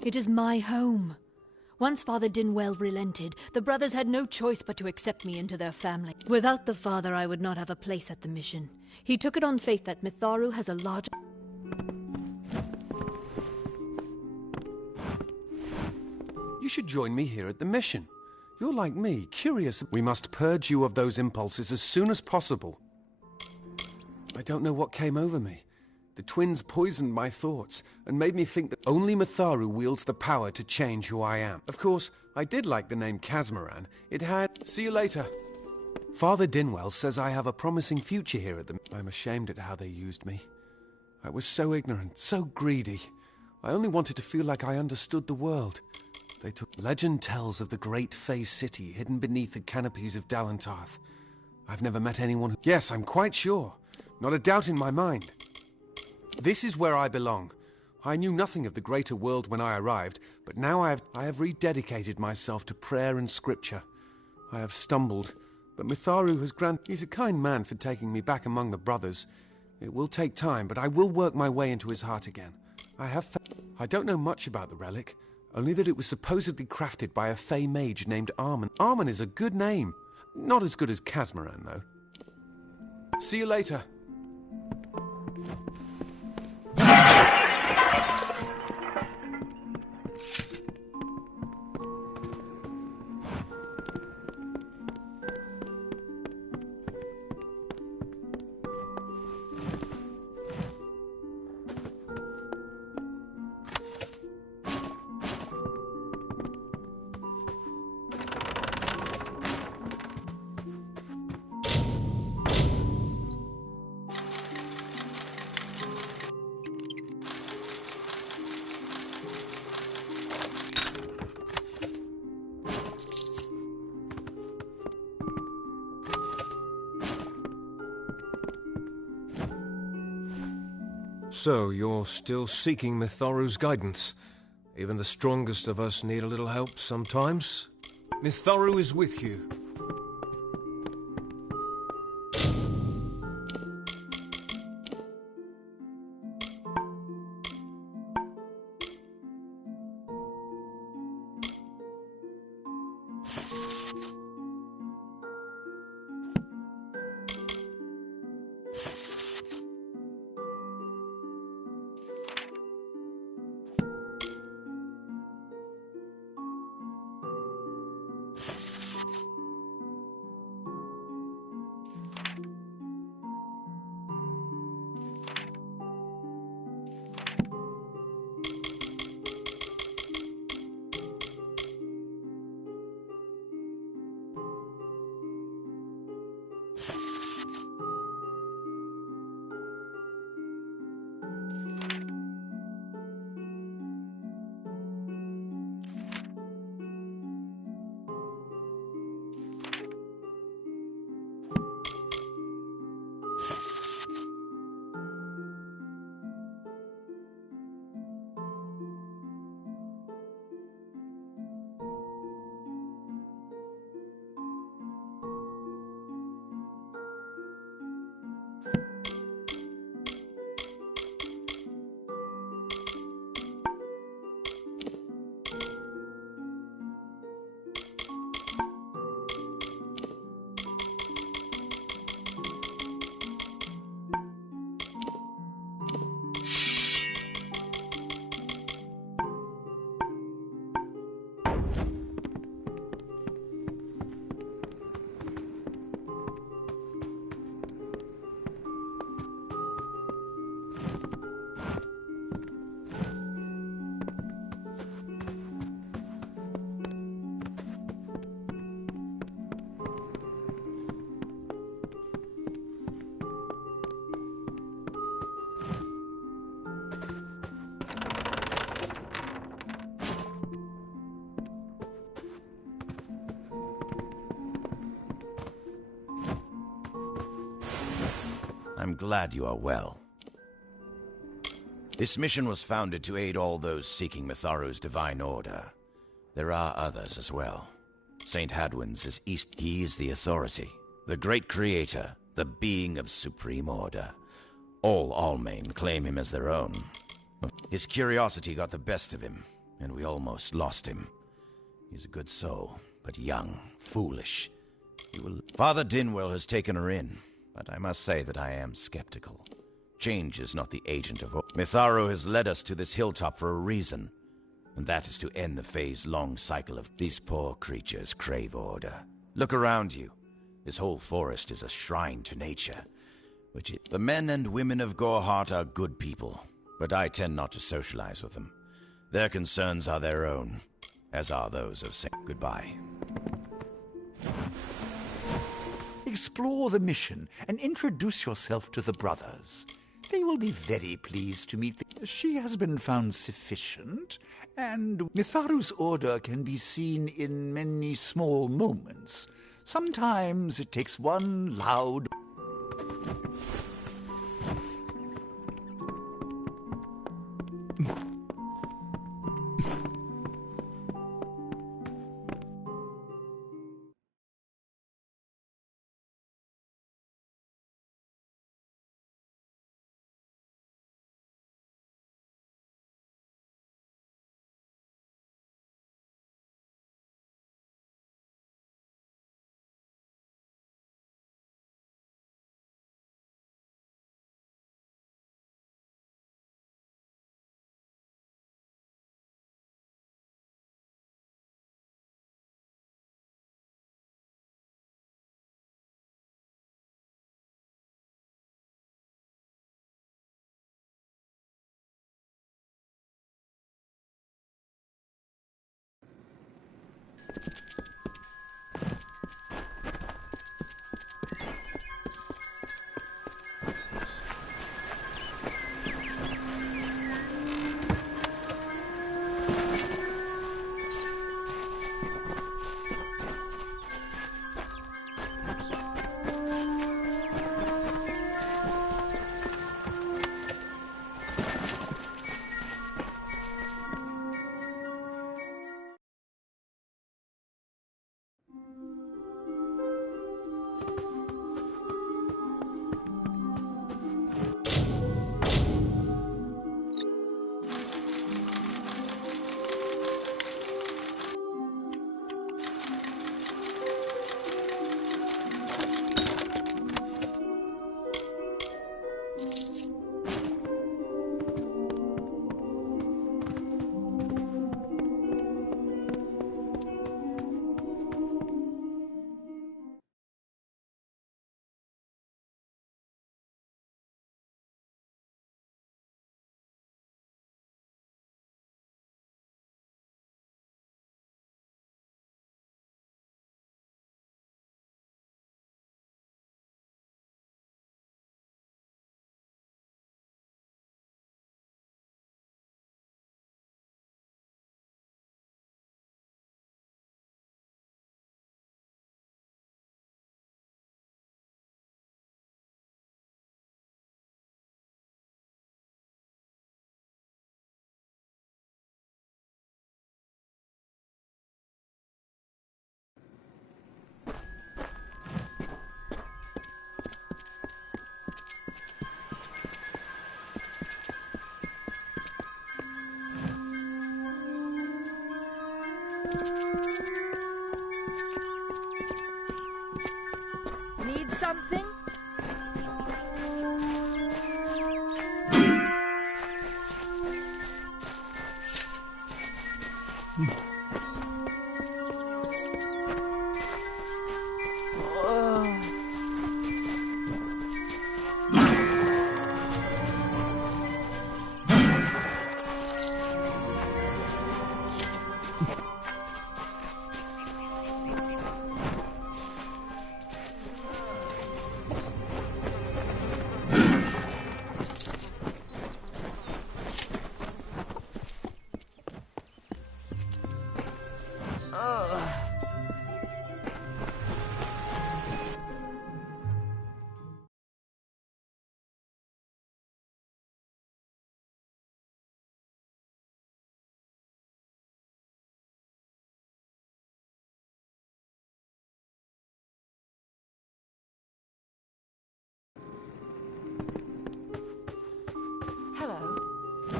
It is my home. Once Father Dinwell relented, the brothers had no choice but to accept me into their family. Without the father, I would not have a place at the mission. He took it on faith that Mitharu has a large... You should join me here at the mission. You're like me, curious. We must purge you of those impulses as soon as possible. I don't know what came over me. The twins poisoned my thoughts and made me think that only Mitharu wields the power to change who I am. Of course, I did like the name Casmaran. It had... See you later. Father Dinwell says I have a promising future here at the... I'm ashamed at how they used me. I was so ignorant, so greedy. I only wanted to feel like I understood the world. They took... Legend tells of the great Fey city hidden beneath the canopies of Dalantarth. I've never met anyone who... Yes, I'm quite sure. Not a doubt in my mind. This is where I belong. I knew nothing of the greater world when I arrived, but now I have rededicated myself to prayer and scripture. I have stumbled, but Mitharu has granted... He's a kind man for taking me back among the brothers. It will take time, but I will work my way into his heart again. I don't know much about the relic, only that it was supposedly crafted by a Fey mage named Armen. Armen is a good name. Not as good as Casmaran, though. See you later. So, you're still seeking Mitharu's guidance. Even the strongest of us need a little help sometimes. Mitharu is with you. I'm glad you are well. This mission was founded to aid all those seeking Mitharu's divine order. There are others as well. St. Hadwin's is east. He is the authority, the great creator, the being of supreme order. All Almain claim him as their own. His curiosity got the best of him, and we almost lost him. He's a good soul, but young, foolish. Father Dinwell has taken her in, but I must say that I am skeptical. Change is not the agent of... Mitharu has led us to this hilltop for a reason, and that is to end the Fae's long cycle of... These poor creatures crave order. Look around you. This whole forest is a shrine to nature. The men and women of Gorehart are good people, but I tend not to socialize with them. Their concerns are their own, as are those of Saint. Goodbye. Explore the mission and introduce yourself to the brothers. They will be very pleased to meet She has been found sufficient, and Mitharu's order can be seen in many small moments. Sometimes it takes one loud... Need something?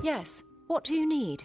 Yes. What do you need?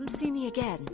Come see me again.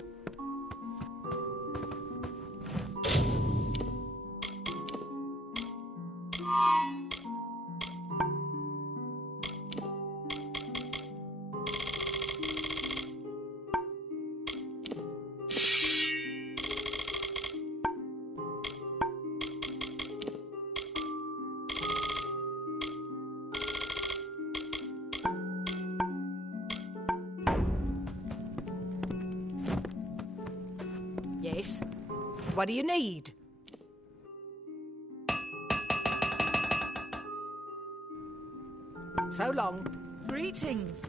Yes? What do you need? So long. Greetings.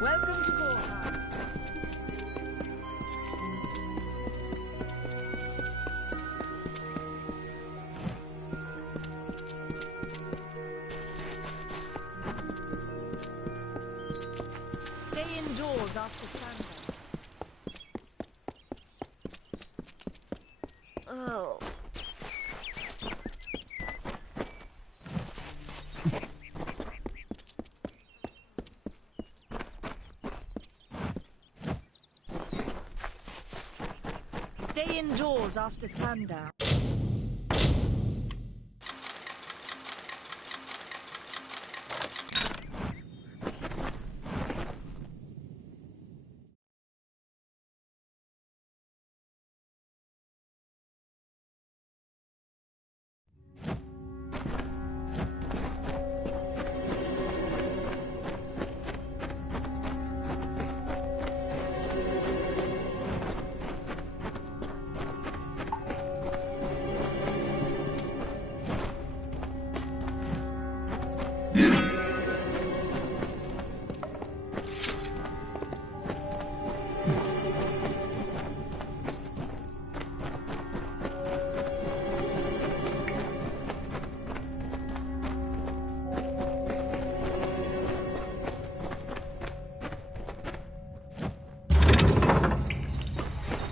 Welcome to Gorhart. Stay indoors after sundown. Oh. Stay indoors after sundown.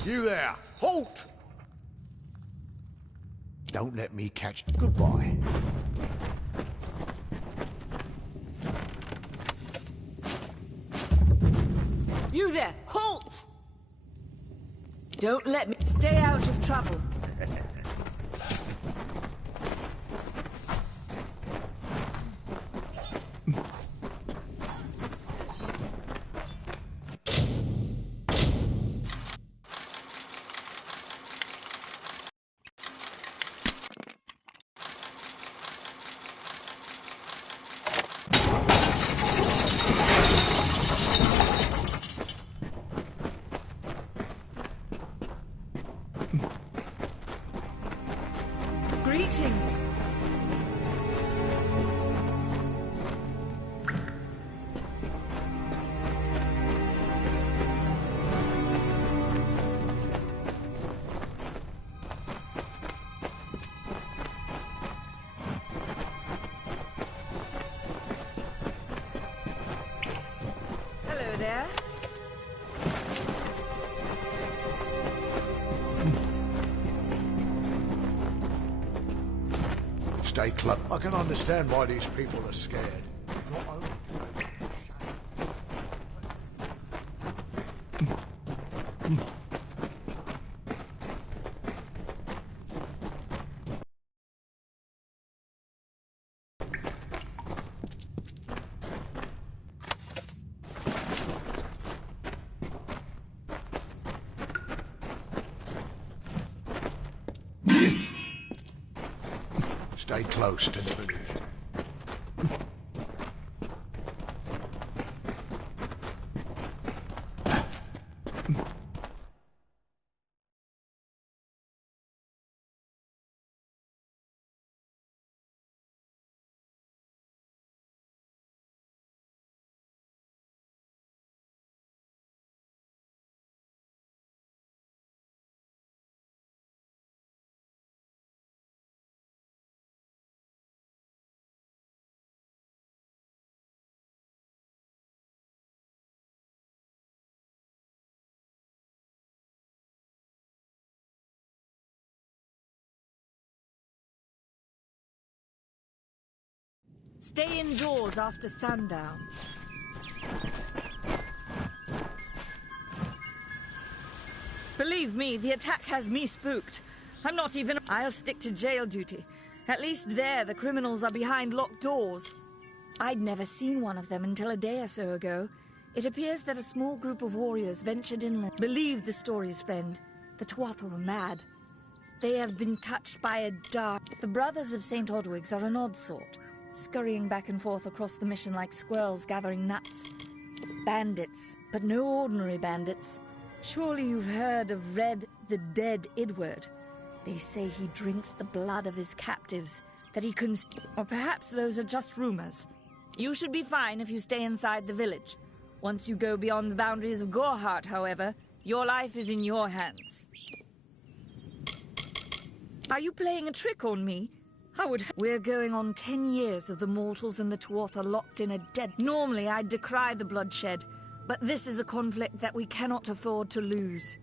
You there! Halt! Don't let me catch... Goodbye. You there! Halt! Don't let me... Stay out of trouble. Greetings. Hello there. Stay close. I can understand why these people are scared. Not only... Stay close to the village. Stay indoors after sundown. Believe me, the attack has me spooked. I'm not even... I'll stick to jail duty. At least there, the criminals are behind locked doors. I'd never seen one of them until a day or so ago. It appears that a small group of warriors ventured inland. Believe the stories, friend. The Tuatha were mad. They have been touched by a dark... The brothers of St. Odwig's are an odd sort, scurrying back and forth across the mission like squirrels gathering nuts. Bandits, but no ordinary bandits. Surely you've heard of Red the Dead Edward. They say he drinks the blood of his captives, that he or perhaps those are just rumors. You should be fine if you stay inside the village. Once you go beyond the boundaries of Gorhart, however, your life is in your hands. Are you playing a trick on me? We're going on 10 years of the mortals and the Tuatha locked in a dead... Normally, I'd decry the bloodshed, but this is a conflict that we cannot afford to lose.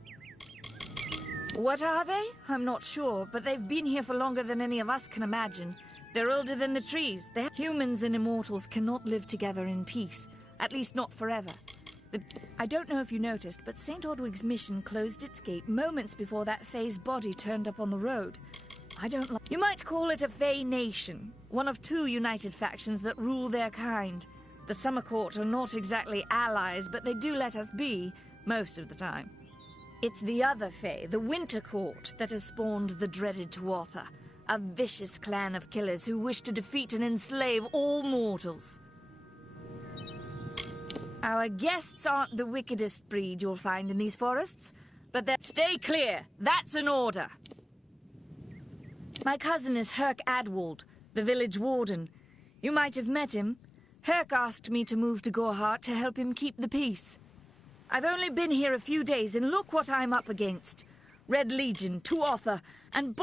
What are they? I'm not sure, but they've been here for longer than any of us can imagine. They're older than the trees. Humans and immortals cannot live together in peace, at least not forever. I don't know if you noticed, but St. Odwig's mission closed its gate moments before that Fae's body turned up on the road. I don't like... You might call it a Fae nation, one of two united factions that rule their kind. The Summer Court are not exactly allies, but they do let us be, most of the time. It's the other Fae, the Winter Court, that has spawned the dreaded Tuatha, a vicious clan of killers who wish to defeat and enslave all mortals. Our guests aren't the wickedest breed you'll find in these forests, but they're... Stay clear! That's an order! My cousin is Herc Adwald, the village warden. You might have met him. Herc asked me to move to Gorhart to help him keep the peace. I've only been here a few days, and look what I'm up against. Red Legion, Tuatha, and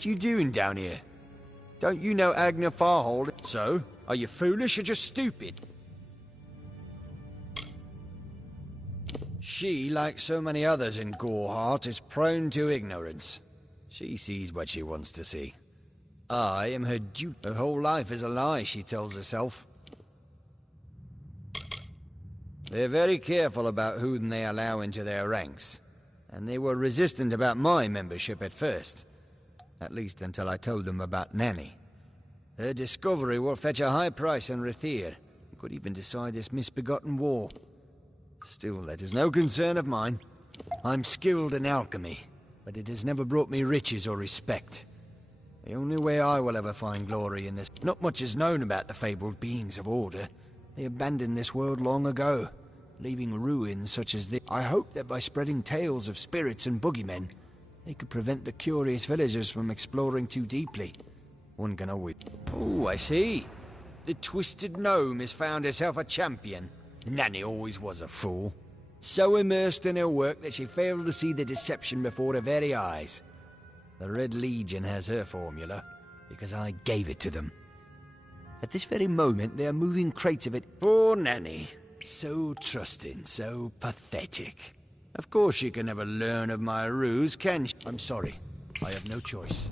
What you doing down here? Don't you know Agna Farhold? So, are you foolish or just stupid? She, like so many others in Goreheart, is prone to ignorance. She sees what she wants to see. I am her dupe. Her whole life is a lie, she tells herself. They're very careful about whom they allow into their ranks, and they were resistant about my membership at first. At least until I told them about Nanny. Her discovery will fetch a high price in Rathir, and could even decide this misbegotten war. Still, that is no concern of mine. I'm skilled in alchemy, but it has never brought me riches or respect. The only way I will ever find glory in this... Not much is known about the fabled beings of Order. They abandoned this world long ago, leaving ruins such as this. I hope that by spreading tales of spirits and boogeymen, they could prevent the curious villagers from exploring too deeply. One can always... Oh, I see. The Twisted Gnome has found herself a champion. Nanny always was a fool. So immersed in her work that she failed to see the deception before her very eyes. The Red Legion has her formula, because I gave it to them. At this very moment, they are moving crates of it. Poor Nanny. So trusting, so pathetic. Of course she can never learn of my ruse, can she? I'm sorry. I have no choice.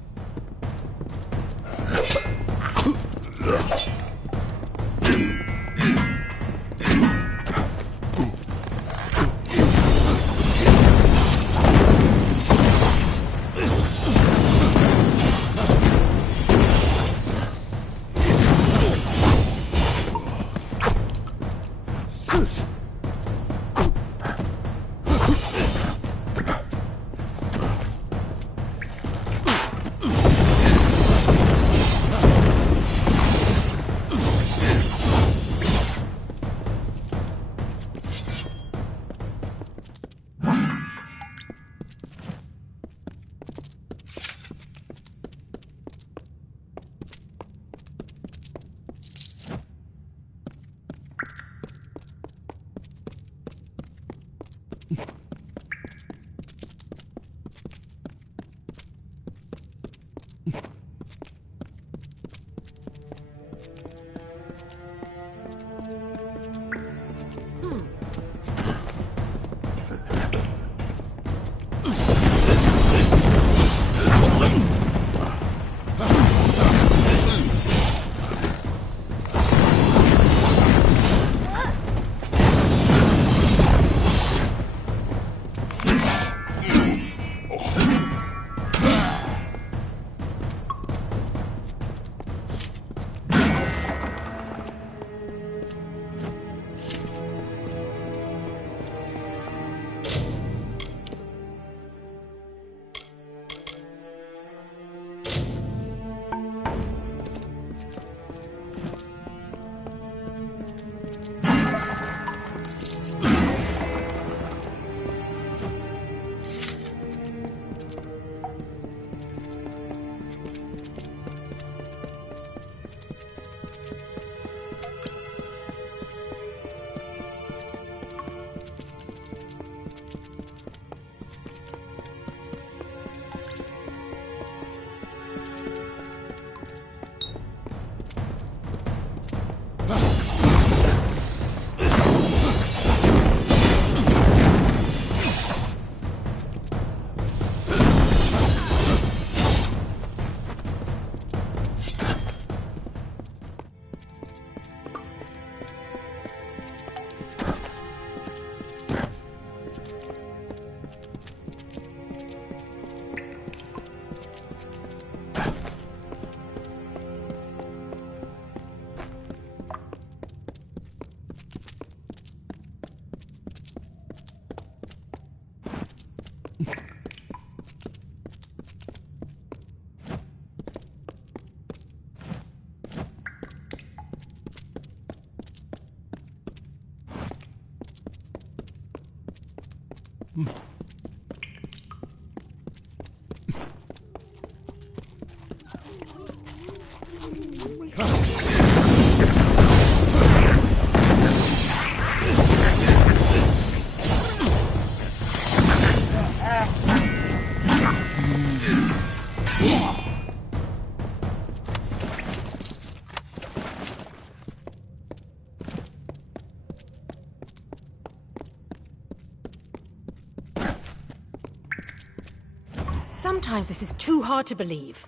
Sometimes this is too hard to believe.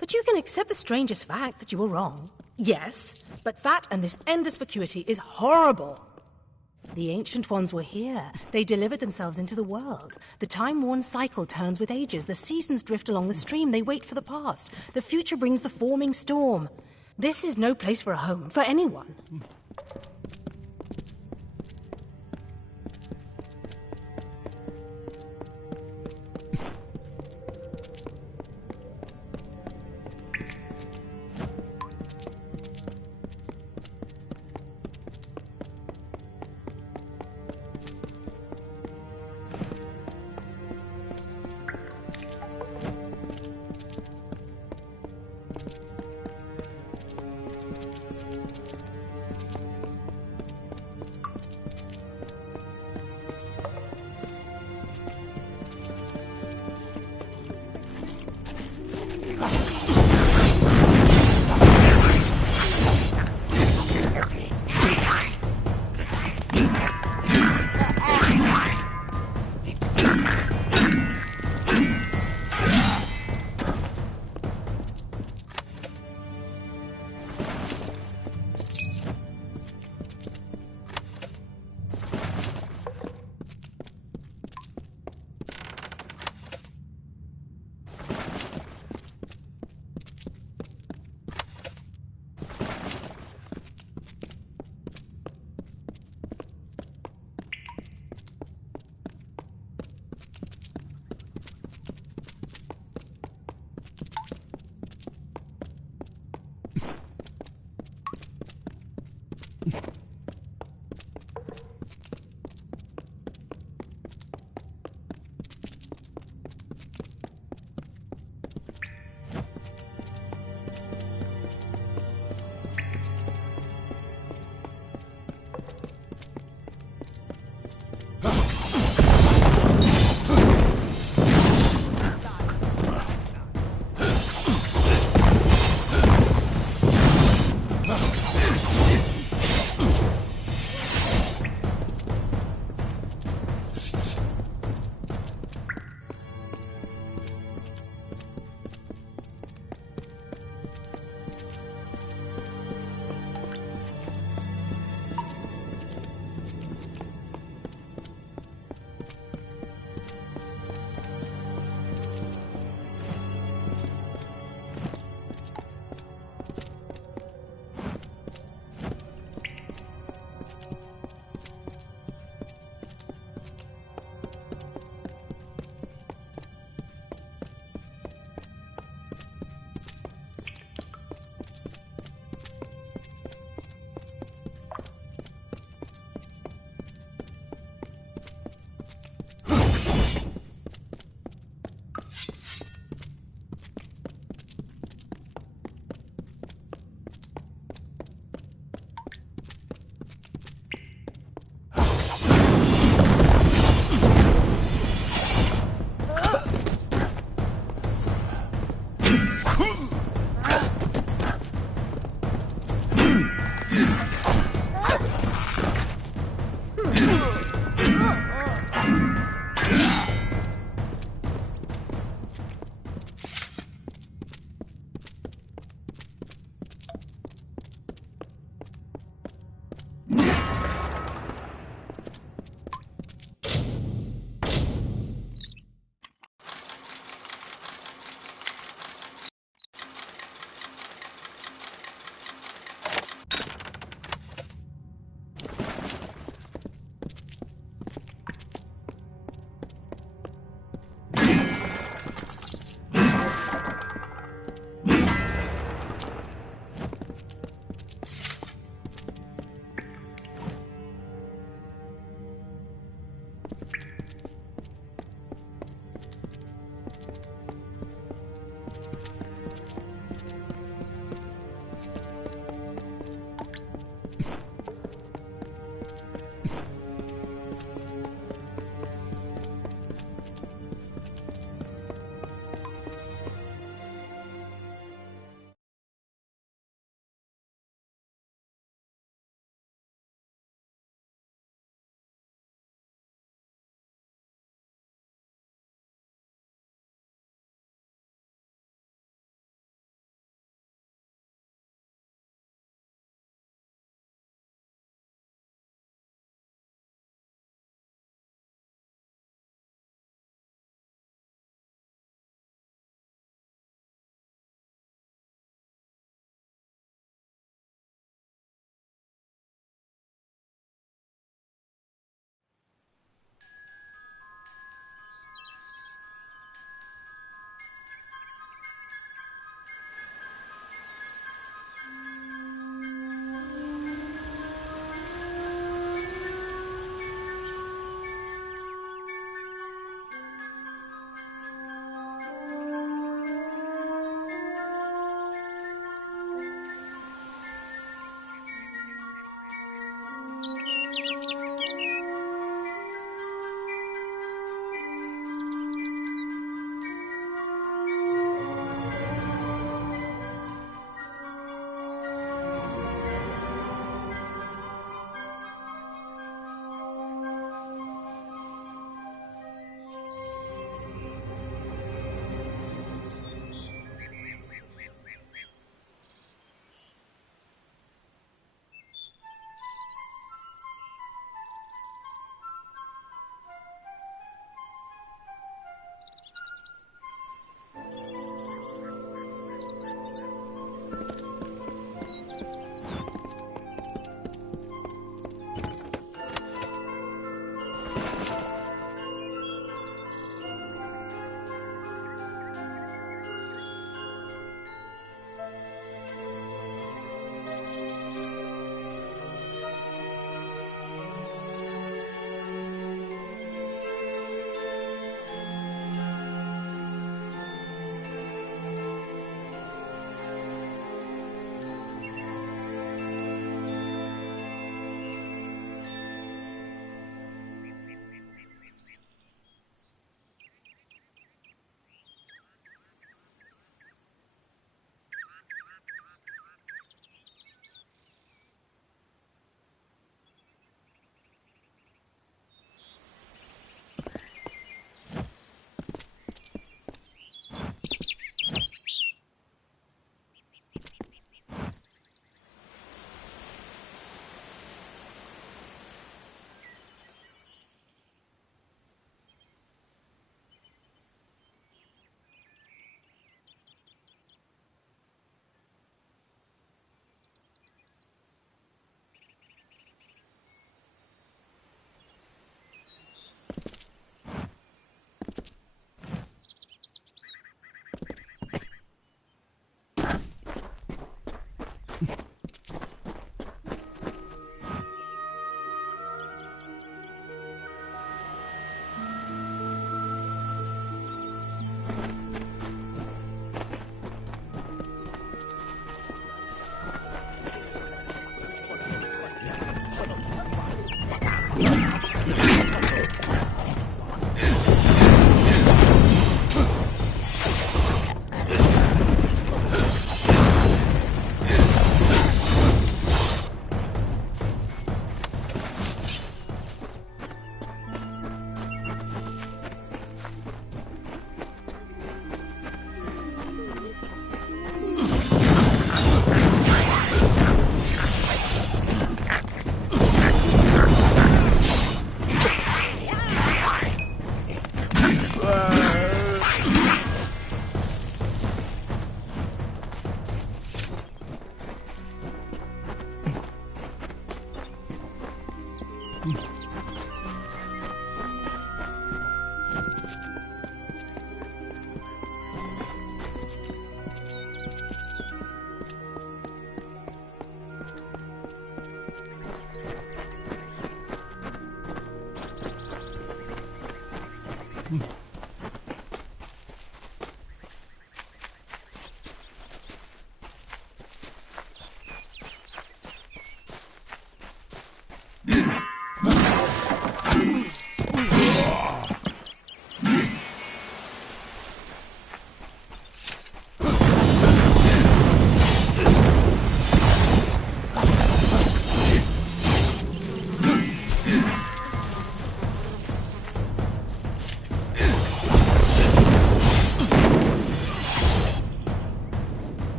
But you can accept the strangest fact that you were wrong. Yes, but that and this endless vacuity is horrible. The Ancient Ones were here. They delivered themselves into the world. The time-worn cycle turns with ages. The seasons drift along the stream. They wait for the past. The future brings the forming storm. This is no place for a home, for anyone.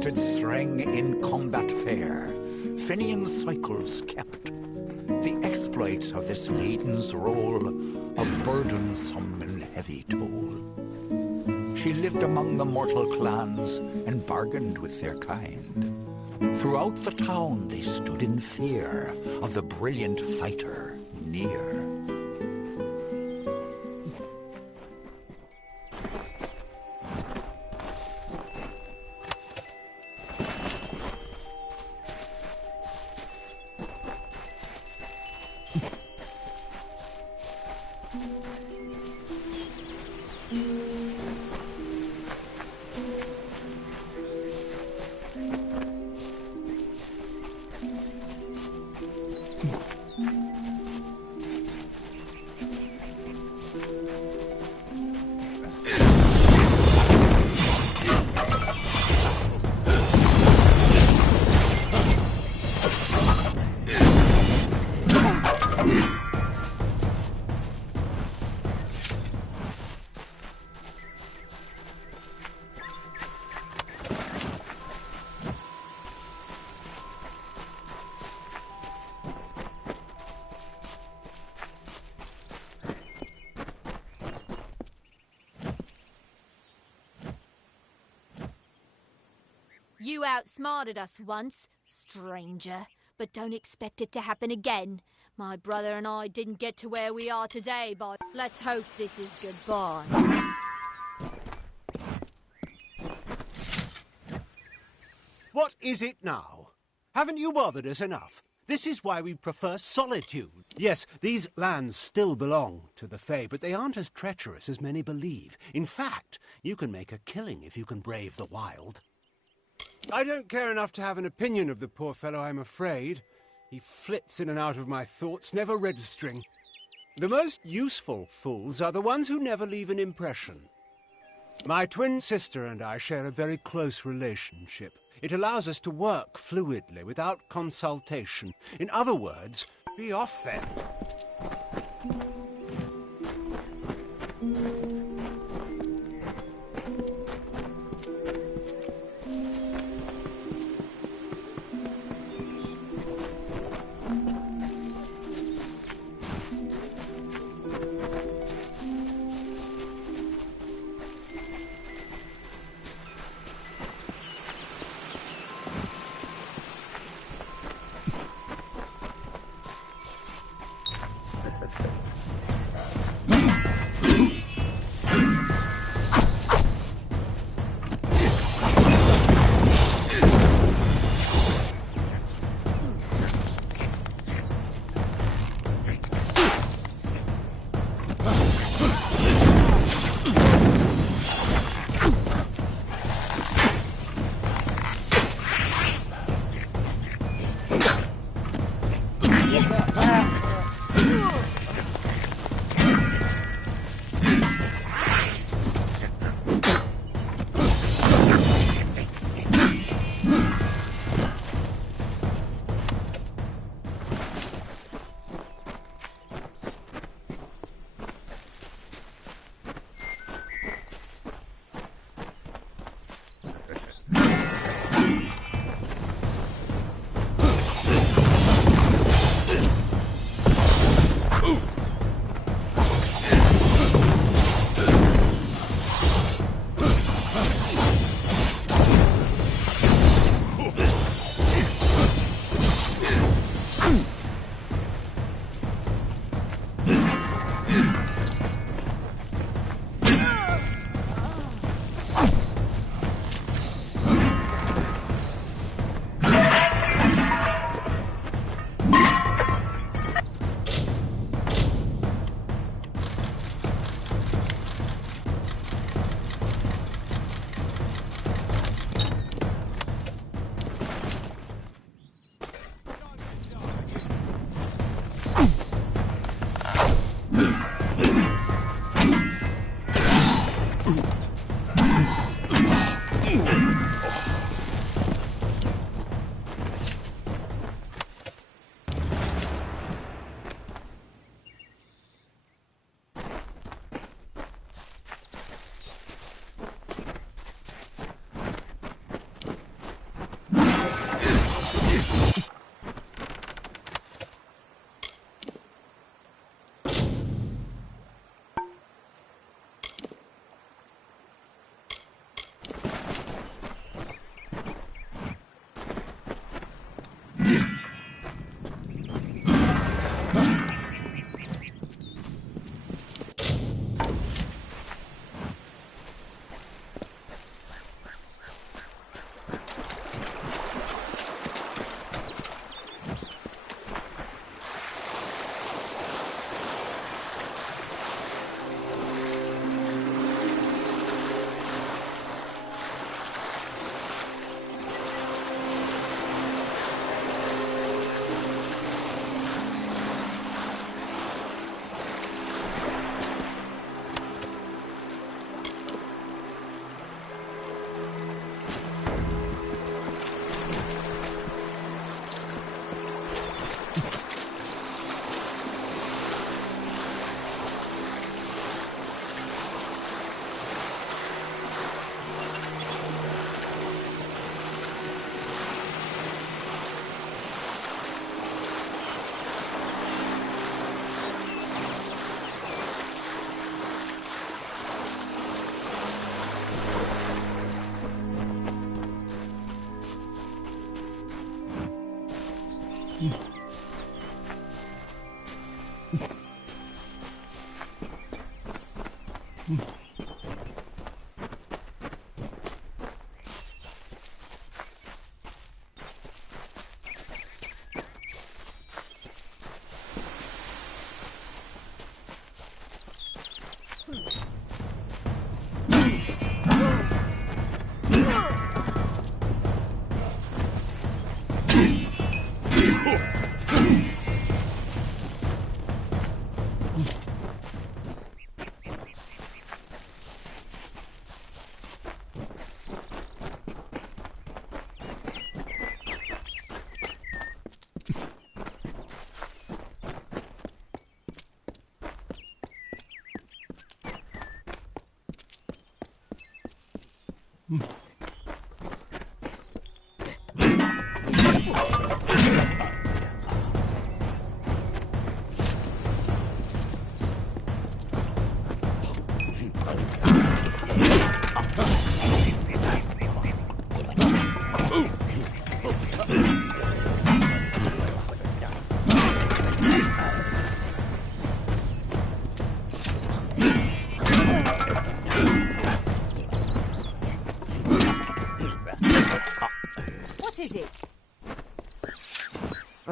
acted thrang in combat fair, Fenian cycles kept. The exploits of this maiden's role of burdensome and heavy toll. She lived among the mortal clans and bargained with their kind. Throughout the town they stood in fear of the brilliant fighter near. You outsmarted us once, stranger, but don't expect it to happen again. My brother and I didn't get to where we are today, but let's hope this is goodbye. What is it now? Haven't you bothered us enough? This is why we prefer solitude. Yes, these lands still belong to the Fae, but they aren't as treacherous as many believe. In fact, you can make a killing if you can brave the wild. I don't care enough to have an opinion of the poor fellow, I'm afraid. He flits in and out of my thoughts, never registering. The most useful fools are the ones who never leave an impression. My twin sister and I share a very close relationship. It allows us to work fluidly, without consultation. In other words, be off then.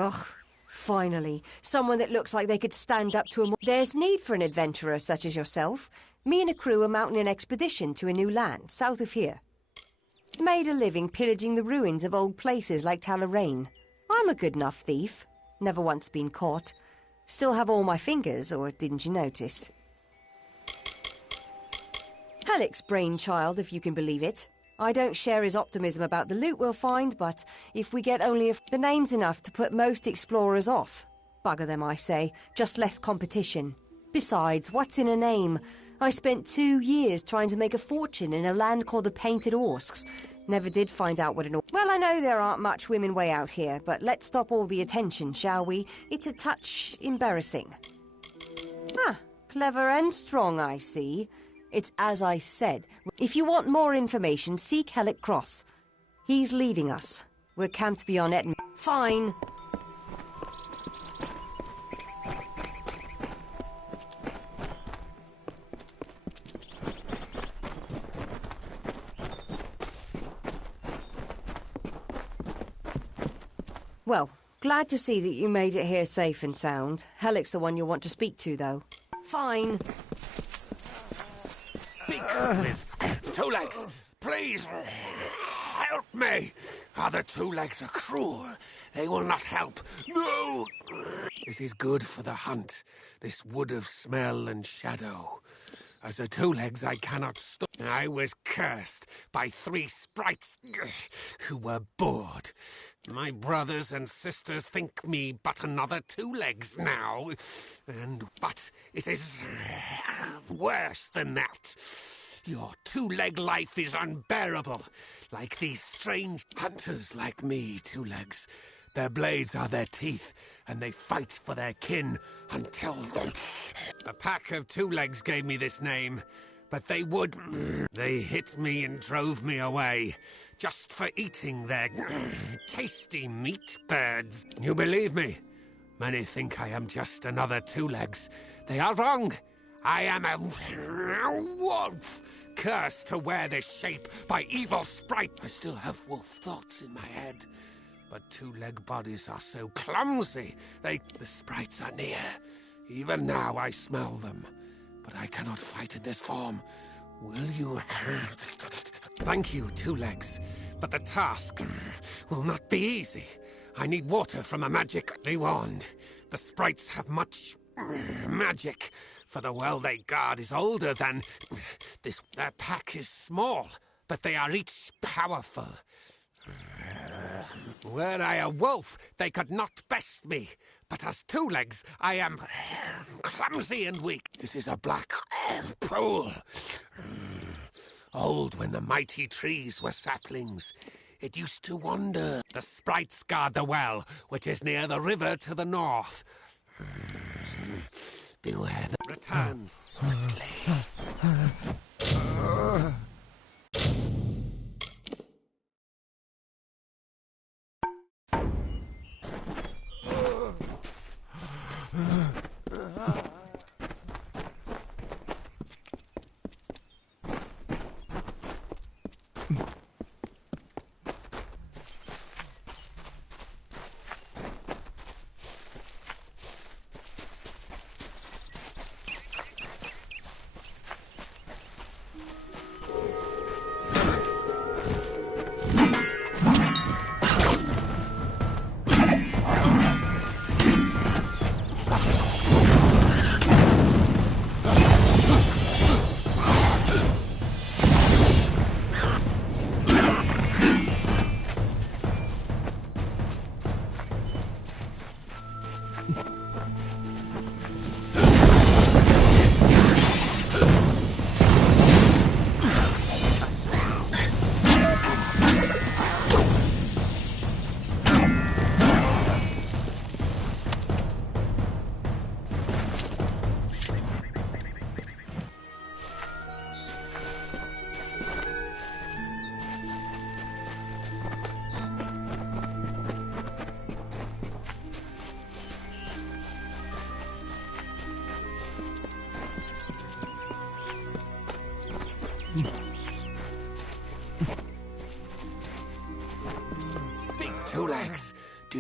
Ugh, finally. Someone that looks like they could stand up to a... There's need for an adventurer such as yourself. Me and a crew are mounting an expedition to a new land, south of here. Made a living pillaging the ruins of old places like Talarain. I'm a good enough thief. Never once been caught. Still have all my fingers, or didn't you notice? Halleck's brainchild, if you can believe it. I don't share his optimism about the loot we'll find, but if we get only the name's enough to put most explorers off. Bugger them, I say. Just less competition. Besides, what's in a name? I spent 2 years trying to make a fortune in a land called the Painted Orsks. Never did find out what an... Well, I know there aren't much women way out here, but let's stop all the attention, shall we? It's a touch embarrassing. Ah, clever and strong, I see. It's as I said. If you want more information, seek Halleck Cross. He's leading us. We're camped beyond Etten. Fine. Well, glad to see that you made it here safe and sound. Halleck's the one you'll want to speak to, though. Fine. Speak with Two Legs. Please, help me. Other Two Legs are cruel. They will not help. No! This is good for the hunt, this wood of smell and shadow. As a Two Legs, I cannot stop. I was cursed by 3 sprites who were bored. My brothers and sisters think me but another Two Legs now. But it is worse than that. Your two-leg life is unbearable. Like these strange hunters like me, Two Legs. Their blades are their teeth, and they fight for their kin until... A pack of Two Legs gave me this name, but they would... They hit me and drove me away, just for eating their tasty meat birds. You believe me? Many think I am just another Two Legs. They are wrong. I am a wolf, cursed to wear this shape by evil sprite. I still have wolf thoughts in my head, but two-leg bodies are so clumsy. The sprites are near. Even now I smell them, but I cannot fight in this form. Will you? Thank you, Two Legs, but the task will not be easy. I need water from a magic. Be warned, the sprites have much magic, for the well they guard is older than this. Their pack is small, but they are each powerful. Were I a wolf, they could not best me, but as Two Legs, I am clumsy and weak. This is a black pool, old when the mighty trees were saplings. It used to wander. The sprites guard the well, which is near the river to the north. Beware the return swiftly.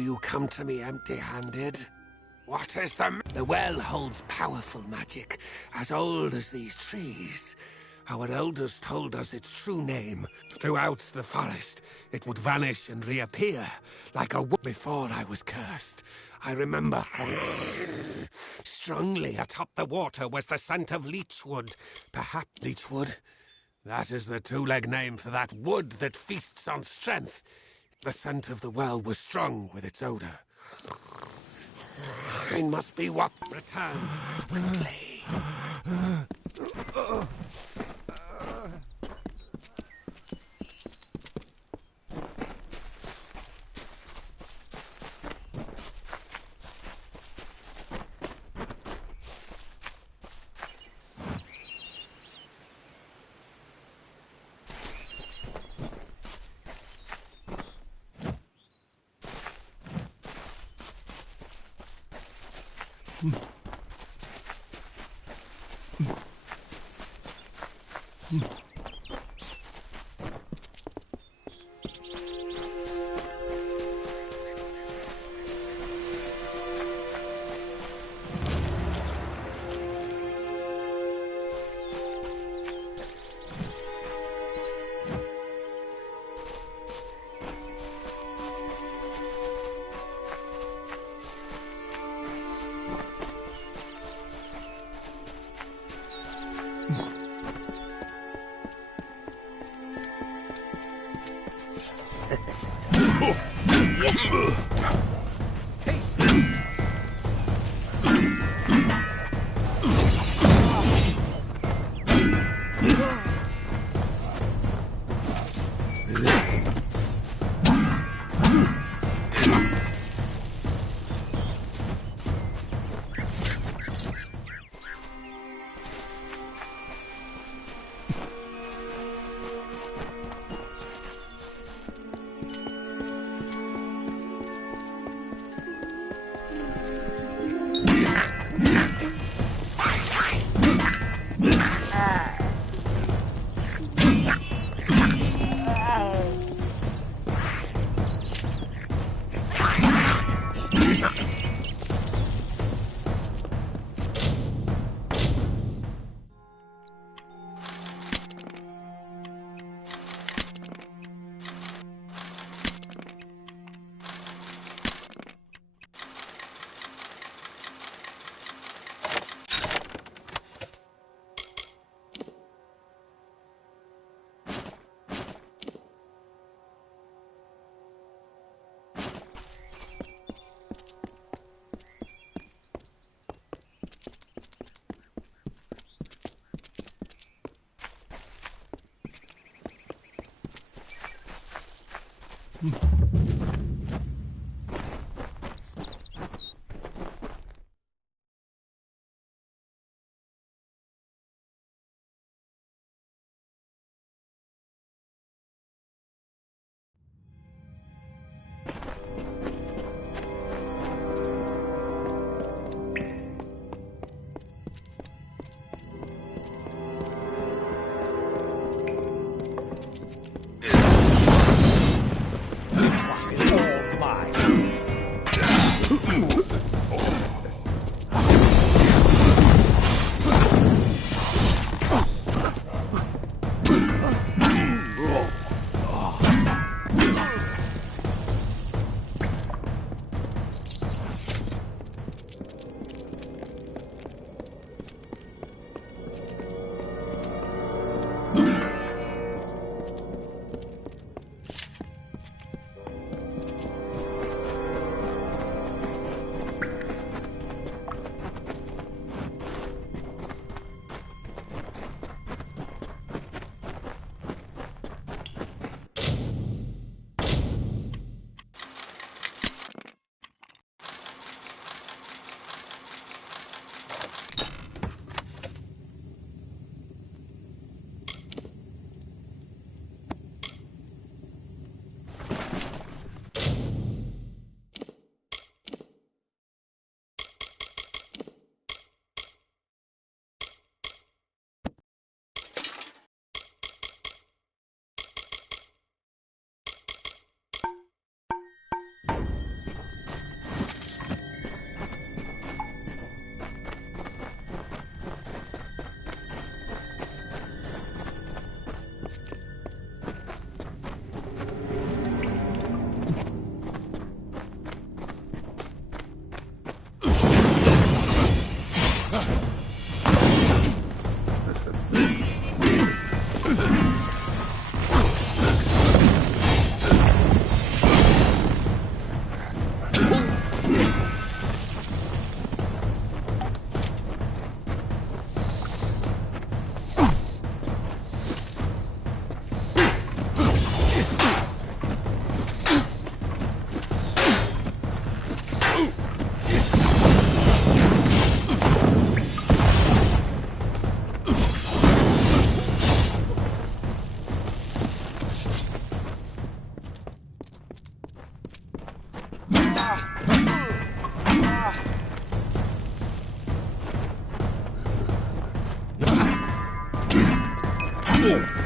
you come to me empty-handed? What is the well holds powerful magic, as old as these trees. Our elders told us its true name. Throughout the forest, it would vanish and reappear, like a wood before I was cursed. I remember strongly atop the water was the scent of leechwood. Perhaps leechwood? That is the two-leg name for that wood that feasts on strength. The scent of the well was strong with its odor. It must be what returns swiftly. Amalur!